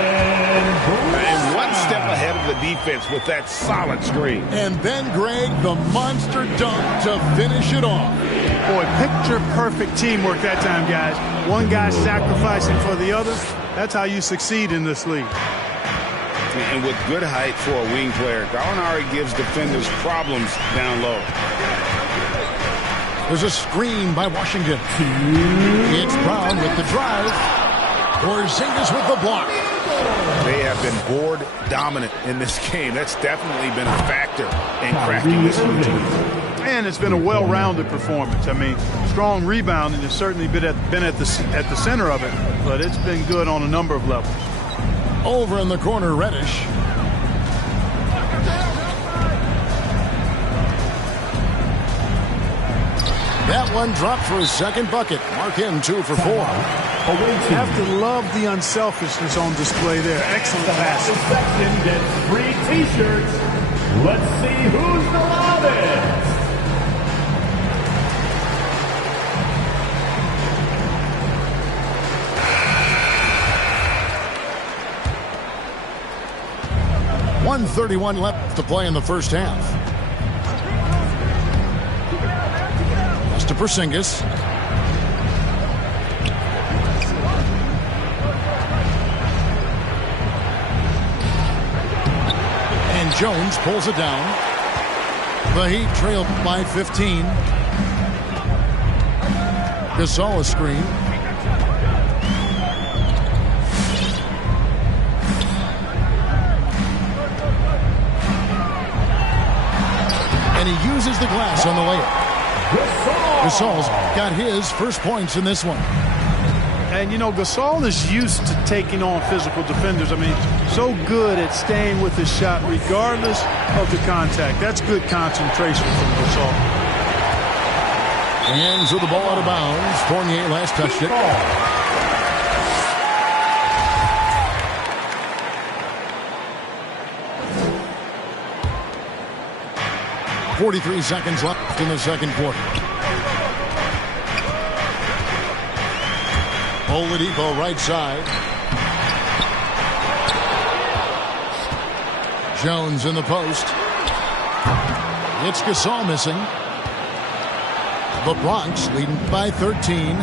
And one step ahead of the defense with that solid screen. And then, Greg, the monster dunk to finish it off. Boy, picture-perfect teamwork that time, guys. One guy sacrificing for the other. That's how you succeed in this league. And with good height for a wing player, Gallinari gives defenders problems down low. There's a screen by Washington. It's Brown with the drive. Porzingis with the block. They have been board dominant in this game. That's definitely been a factor in crafting this routine. And it's been a well-rounded performance. I mean, strong rebounding has certainly been at the center of it, but it's been good on a number of levels. Over in the corner, Reddish. That one dropped for his second bucket. Mark him 2 for 4. You have to love the unselfishness on display there. Excellent passing. Section gets free T-shirts. Let's see who's the loudest. .131 left to play in the first half. Pass to Porzingis. And Jones pulls it down. The Heat trailed by 15. Gasol a screen. And he uses the glass on the layup. Gasol's got his first points in this one. And, you know, Gasol is used to taking on physical defenders. I mean, so good at staying with his shot regardless of the contact. That's good concentration from Gasol. Hands with the ball out of bounds. Fournier last touched it. 43 seconds left in the second quarter. Oladipo right side. Jones in the post. It's Gasol missing. The Bronx leading by 13.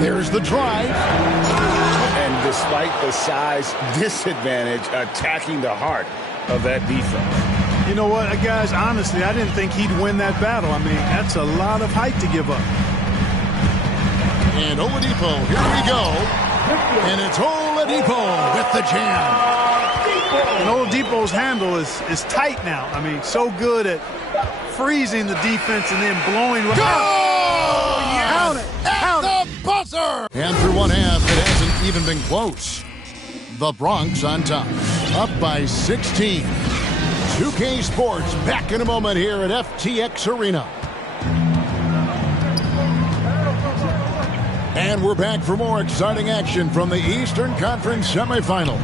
There's the drive. And despite the size disadvantage, attacking the heart of that defense. You know what, guys, honestly, I didn't think he'd win that battle. I mean, that's a lot of height to give up. And Oladipo, here we go. And it's Oladipo with the jam. And Oladipo's handle is tight now. I mean, so good at freezing the defense and then blowing. Go! Count it. Count at the buzzer! And through one half, it hasn't even been close. The Bronx on top, up by 16. 2K Sports back in a moment here at FTX Arena. And we're back for more exciting action from the Eastern Conference semifinals.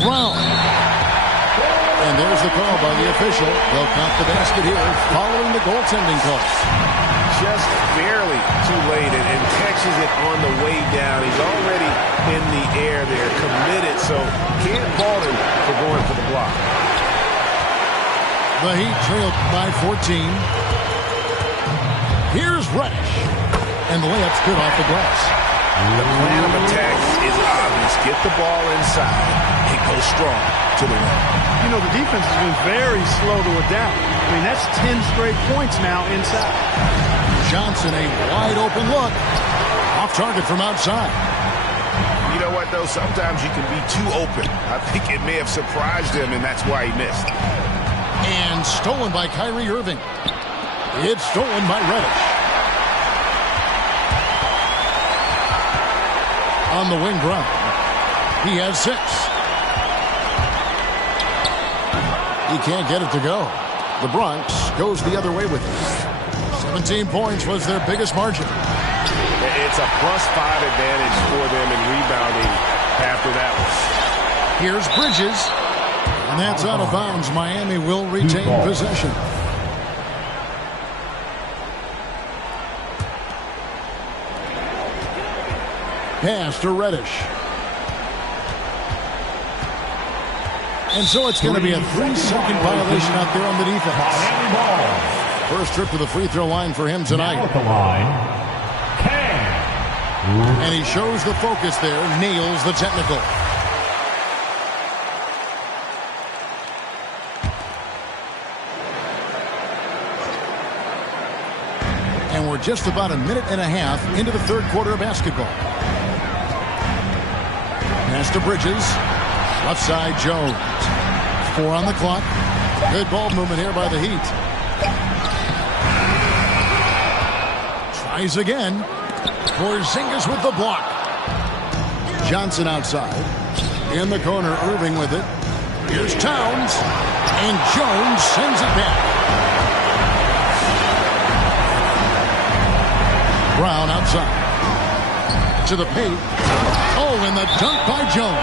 Brown. And there's the call by the official. They'll count the basket here following the goaltending call. Just barely too late and catches it on the way down. He's already in the air there, committed, so can't fault him for going for the block. The Heat trailed by 14. Here's Reddish. And the layup's good off the glass. The plan of attack is obvious. Get the ball inside and go strong to the rim. You know, the defense has been very slow to adapt. I mean, that's 10 straight points now inside. Johnson, a wide open look. Off target from outside. You know what, though? Sometimes you can be too open. I think it may have surprised him, and that's why he missed. And stolen by Kyrie Irving. It's stolen by Reddish. On the wing Brown. He has 6. He can't get it to go. The Bronx goes the other way with it. 17 points was their biggest margin. It's a +5 advantage for them in rebounding after that one. Here's Bridges. And that's out of bounds. Miami will retain possession. Pass to Reddish. And so it's going to be a 3-second violation out there on the defense. First trip to the free throw line for him tonight. Now at the line, and he shows the focus there, nails the technical. And we're just about a minute and a half into the third quarter of basketball. Pass to Bridges. Left side, Jones. 4 on the clock. Good ball movement here by the Heat. Tries again. Porzingis with the block. Johnson outside. In the corner, Irving with it. Here's Towns. And Jones sends it back. Brown outside. To the paint. Oh, and the dunk by Jones.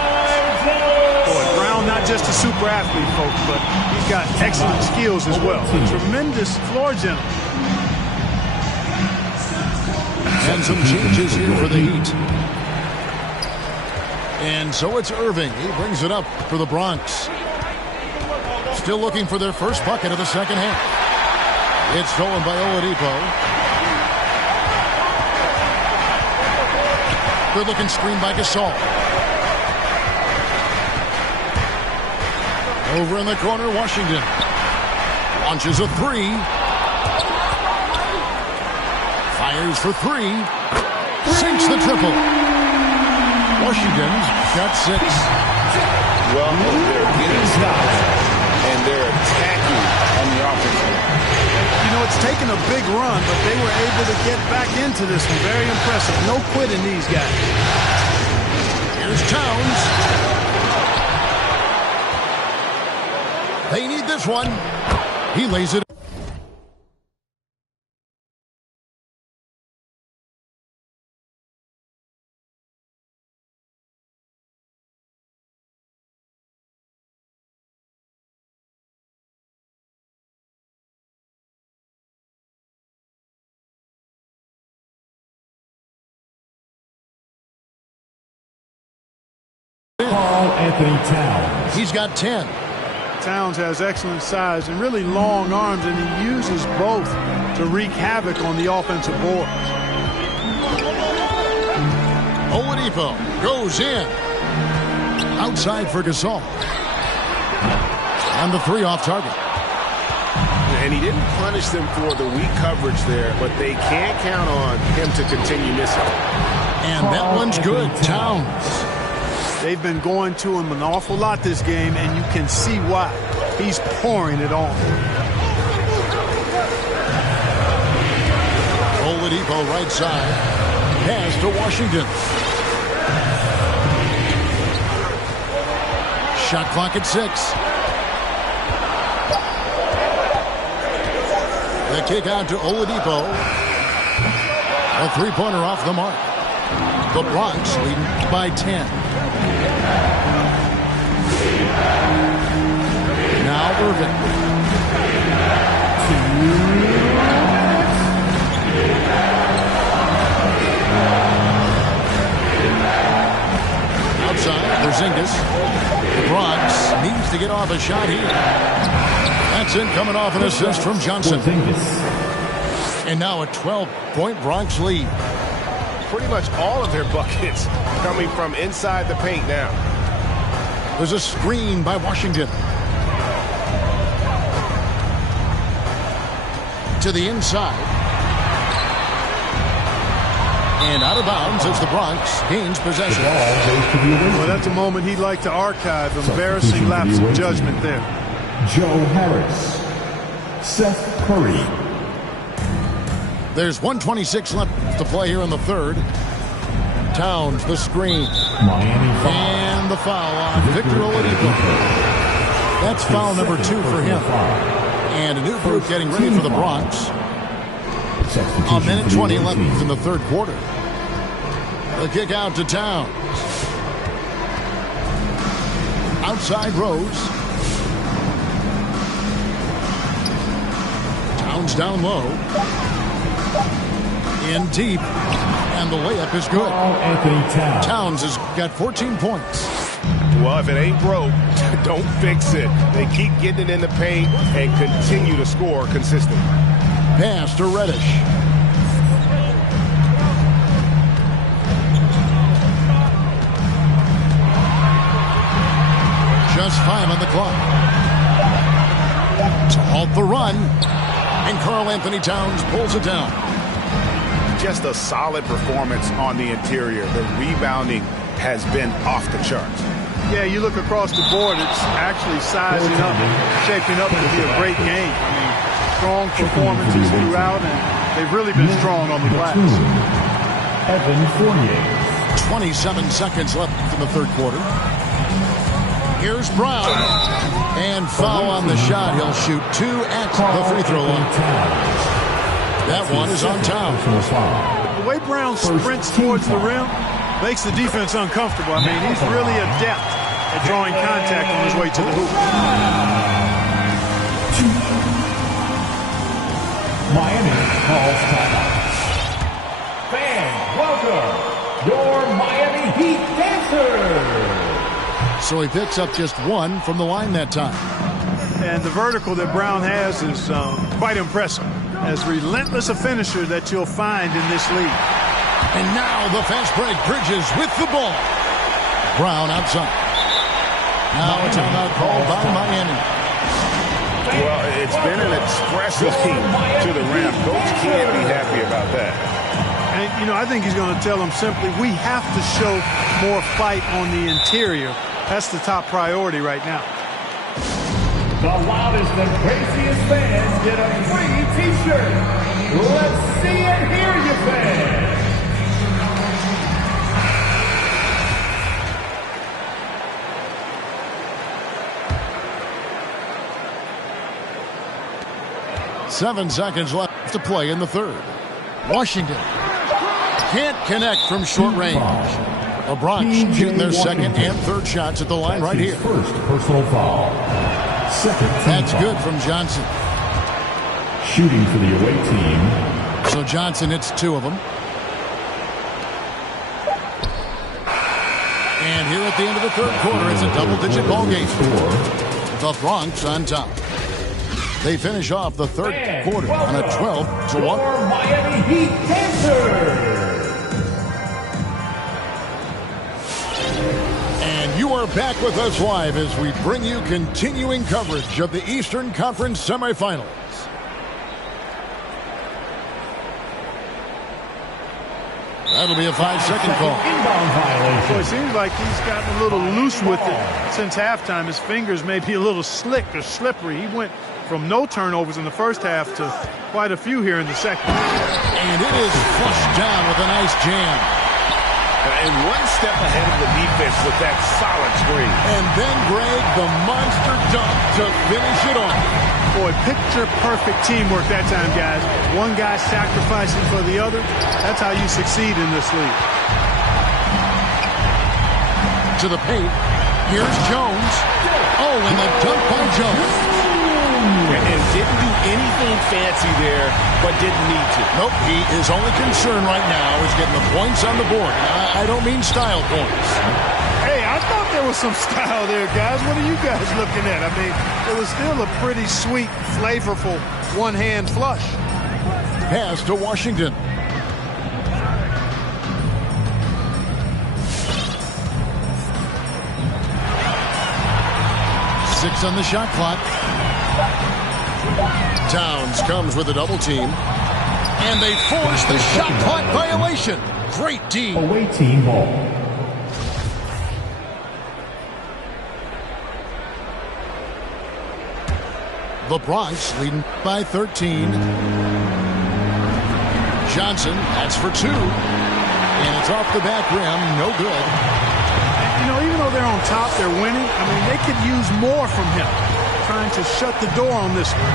Boy, Brown not just a super athlete, folks, but he's got excellent skills as well. A tremendous floor general. And some changes here for the Heat. And so it's Irving. He brings it up for the Bronx. Still looking for their first bucket of the second half. It's stolen by Oladipo. Good looking screen by Gasol. Over in the corner, Washington. Launches a 3. Fires for 3. Sinks the triple. Washington's got 6. Well, they're getting stopped, and they're attacking on the offensive. You know, it's taken a big run, but they were able to get back into this one. Very impressive. No quitting these guys. Here's Towns. They need this one. He lays it. Anthony Towns. He's got 10. Towns has excellent size and really long arms, and he uses both to wreak havoc on the offensive board. Oladipo goes in. Outside for Gasol. And the 3 off target. And he didn't punish them for the weak coverage there, but they can't count on him to continue missing. And that one's good. Towns. They've been going to him an awful lot this game, and you can see why. He's pouring it on. Oladipo right side. Pass to Washington. Shot clock at 6. The kick out to Oladipo. A 3-pointer off the mark. The Bronx leading by 10. Now Irving. Outside, Porzingis. The Bronx needs to get off a shot here. That's it, coming off an assist from Johnson. And now a 12-point Bronx lead. pretty much all of their buckets coming from inside the paint now. There's a screen by Washington. To the inside. And out of bounds as the Bronx gains possession. Well, that's a moment he'd like to archive. Embarrassing lapse of judgment there. Joe Harris. Seth Curry. There's 1:26 left to play here in the third. Towns, the screen. Miami foul. And the foul on Victor Oladipo. That's foul number 2 for him. And a new group getting ready for the Bronx. A minute 20 left in the third quarter. The kick out to Towns. Outside Rose. Towns down low. In deep. And the layup is good. Towns has got 14 points. Well, if it ain't broke, don't fix it. They keep getting it in the paint and continue to score consistently. Pass to Reddish. Just 5 on the clock. To halt the run. And Karl Anthony Towns pulls it down. Just a solid performance on the interior. The rebounding has been off the charts. Yeah, you look across the board, it's actually sizing up, shaping up to be a great game. I mean, strong performances throughout, and they've really been strong on the glass. Evan Fournier. 27 seconds left in the third quarter. Here's Brown. And foul on the shot. He'll shoot 2 at the free throw line. That one is on Towns. The way Brown sprints towards the rim makes the defense uncomfortable. I mean, he's really adept at drawing contact on his way to the hoop. Miami calls timeout. Fans, welcome your Miami Heat dancers. So he picks up just 1 from the line that time. And the vertical that Brown has is quite impressive. As relentless a finisher that you'll find in this league. And now the fast break. Bridges with the ball. Brown outside. Now a timeout called by Miami. Well, it's been an expressive team to the rim. Coach can't be happy about that. And, you know, I think he's going to tell them simply, we have to show more fight on the interior. That's the top priority right now. The loudest and craziest fans get a free t-shirt. Let's see and hear you, fans. Seven seconds left to play in the third. Washington can't connect from short range. The Bronx shooting their second and third shots at the line right here. First personal foul. That's good from Johnson. Shooting for the away team. So Johnson hits 2 of them. And here at the end of the third quarter, it's a double-digit ball game. The Bronx on top. They finish off the third quarter on a 12-1. Miami Heat dancers. And you are back with us live as we bring you continuing coverage of the Eastern Conference semifinals. That'll be a 5-second call. Inbound violation. Well, it seems like he's gotten a little loose with it since halftime. His fingers may be a little slick or slippery. He went from no turnovers in the first half to quite a few here in the second. And it is flushed down with a nice jam. And one step ahead of the defense with that solid screen. And then Greg, the monster dunk to finish it off. Boy, picture-perfect teamwork that time, guys. One guy sacrificing for the other. That's how you succeed in this league. To the paint. Here's Jones. Oh, and the dunk by Jones. And didn't do anything fancy there, but didn't need to. Nope, he is only concern right now is getting the points on the board. I don't mean style points. Hey, I thought there was some style there, guys. What are you guys looking at? I mean, it was still a pretty sweet, flavorful one-hand flush. Pass to Washington. 6 on the shot clock. Towns comes with a double team. And they force the shot clock violation. Great D. Away team ball. The Bronx leading by 13. Johnson, that's for 2. And it's off the back rim, no good. You know, even though they're on top, they're winning. I mean, they could use more from him. Trying to shut the door on this one.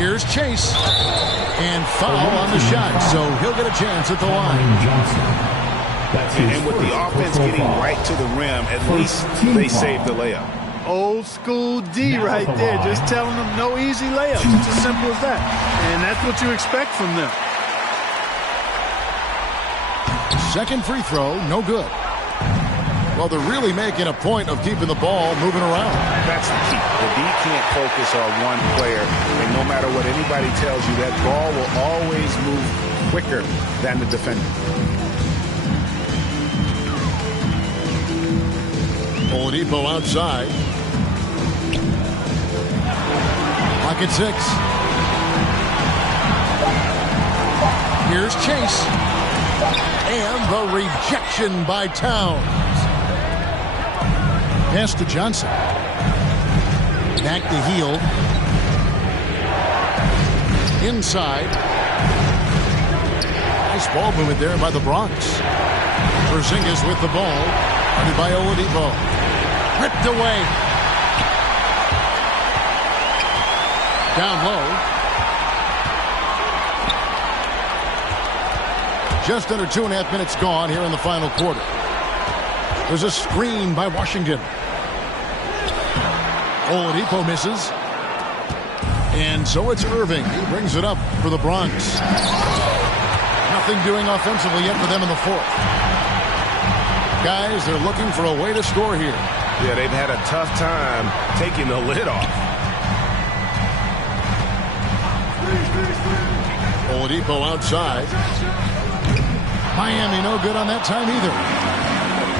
Here's Chase. And foul on the shot, so he'll get a chance at the line. And with the offense getting right to the rim, at least they saved the layup. Old school D right there, just telling them no easy layups. It's as simple as that. And that's what you expect from them. Second free throw, no good. Well, they're really making a point of keeping the ball moving around. That's the key. The D can't focus on one player, and no matter what anybody tells you, that ball will always move quicker than the defender. Oladipo outside. Pocket 6. Here's Chase. And the rejection by Towns. Pass to Johnson. Back to Hield. Inside. Nice ball movement there by the Bronx. Porzingis with the ball. Guarded by Oladipo. Ripped away. Down low. Just under 2.5 minutes gone here in the final quarter. There's a screen by Washington. Oladipo misses. And so it's Irving. He brings it up for the Bronx. Nothing doing offensively yet for them in the fourth. Guys, they're looking for a way to score here. Yeah, they've had a tough time taking the lid off. Oladipo outside. Miami no good on that time either.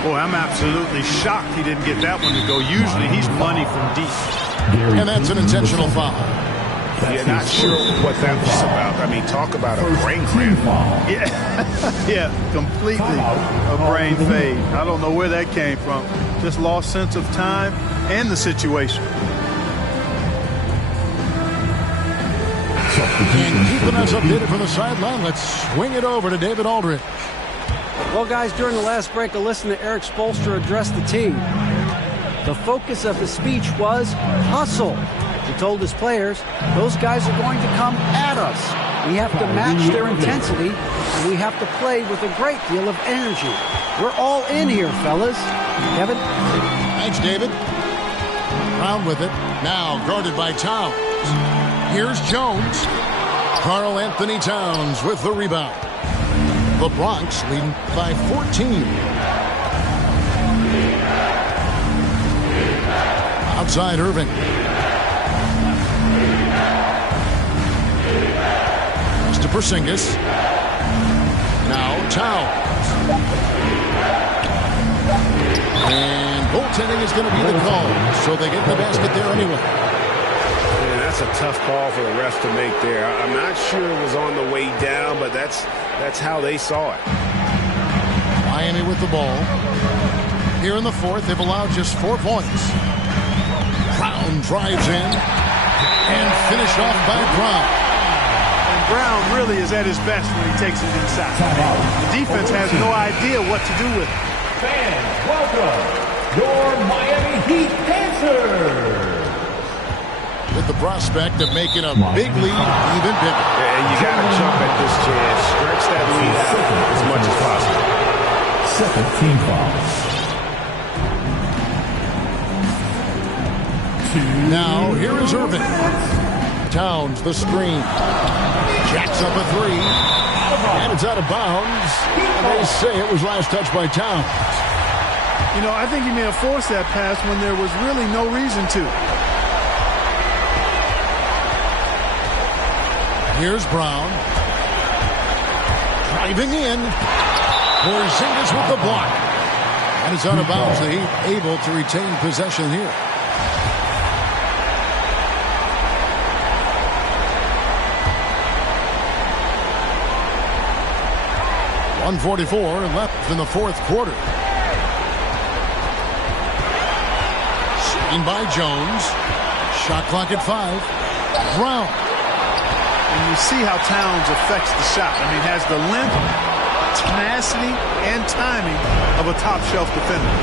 Boy, I'm absolutely shocked he didn't get that one to go. Usually he's money from deep. And that's an intentional foul. Yeah, not sure what that was about. I mean, talk about a brain cramp. Yeah, yeah, completely a brain fade. I don't know where that came from. Just lost sense of time and the situation. And keeping us updated from the sideline, let's swing it over to David Aldridge. Well, guys, during the last break, I listened to Eric Spoelstra address the team. The focus of his speech was hustle. He told his players, those guys are going to come at us. We have to match their intensity, and we have to play with a great deal of energy. We're all in here, fellas. Kevin? Thanks, David. Brown with it. Now guarded by Towns. Here's Jones. Karl Anthony Towns with the rebound. The Bronx leading by 14. Outside Irving. To Porzingis. Now Towns. And goaltending is going to be the call. So they get the basket there anyway. Yeah, that's a tough call for the ref to make there. I'm not sure it was on the way down, but that's how they saw it. Miami with the ball. Here in the fourth, they've allowed just 4 points. Brown drives in. And finished off by Brown. Brown really is at his best when he takes it inside. The defense has no idea what to do with it. Fans, welcome your Miami Heat Dancers. With the prospect of making a big lead even bigger. And you got to jump at this chance. Stretch that lead out as much as possible. Second team foul. Now, here is Irving. Towns, the screen. Jacks up a 3. And it's out of bounds. They say it was last touched by Towns. You know, I think he may have forced that pass when there was really no reason to. Here's Brown. Driving in. Porzingis with the block. And it's out of bounds. The Heat able to retain possession here. .144 left in the fourth quarter. Seen by Jones. Shot clock at 5. Brown. And you see how Towns affects the shot. I mean, has the length, tenacity, and timing of a top-shelf defender.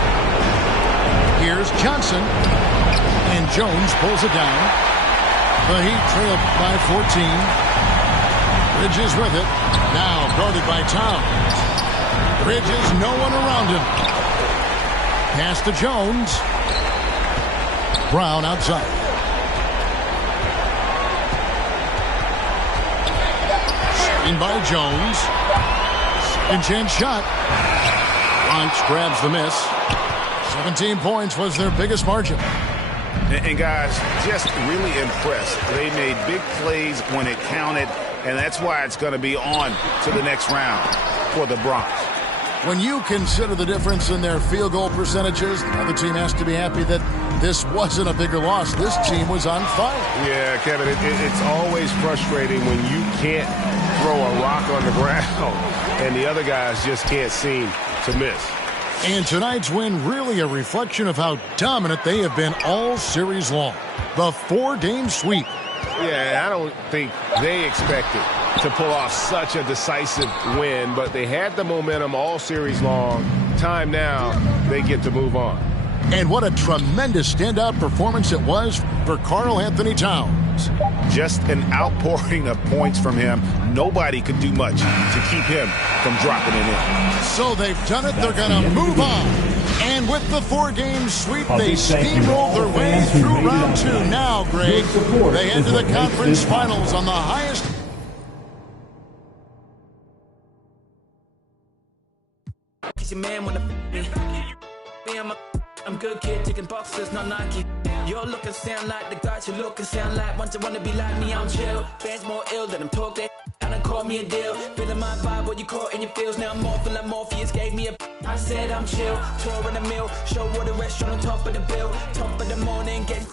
Here's Johnson. And Jones pulls it down. The Heat trail by 14. Bridges with it. Now guarded by Towns. Bridges, no one around him. Pass to Jones. Brown outside. Screen by Jones. Second chance shot. Bronx grabs the miss. 17 points was their biggest margin. And guys, just really impressed. They made big plays when it counted, and that's why it's going to be on to the next round for the Bronx. When you consider the difference in their field goal percentages, the other team has to be happy that this wasn't a bigger loss. This team was on fire. Yeah, Kevin, it's always frustrating when you can't throw a rock on the ground and the other guys just can't seem to miss. And tonight's win really a reflection of how dominant they have been all series long. The 4-game sweep. Yeah, I don't think they expected to pull off such a decisive win, but they had the momentum all series long. Time now, they get to move on. And what a tremendous standout performance it was for Karl Anthony Towns. Just an outpouring of points from him. Nobody could do much to keep him from dropping it in. So they've done it. They're going to move on. And with the 4-game sweep, they steamrolled their way through round 2. Now, Greg, they head to the conference finals on the highest. I'm good kid, taking boxes, not Nike. You're looking sound like the guys who look and sound like want to wanna be like me. I'm chill, fans more ill than I'm talking. And I call me a deal, feeling my vibe, what you caught in your feels. Now I'm morphing like Morpheus gave me a. I said I'm chill, tour in the mill, show what a restaurant on top of the bill. Top of the morning, getting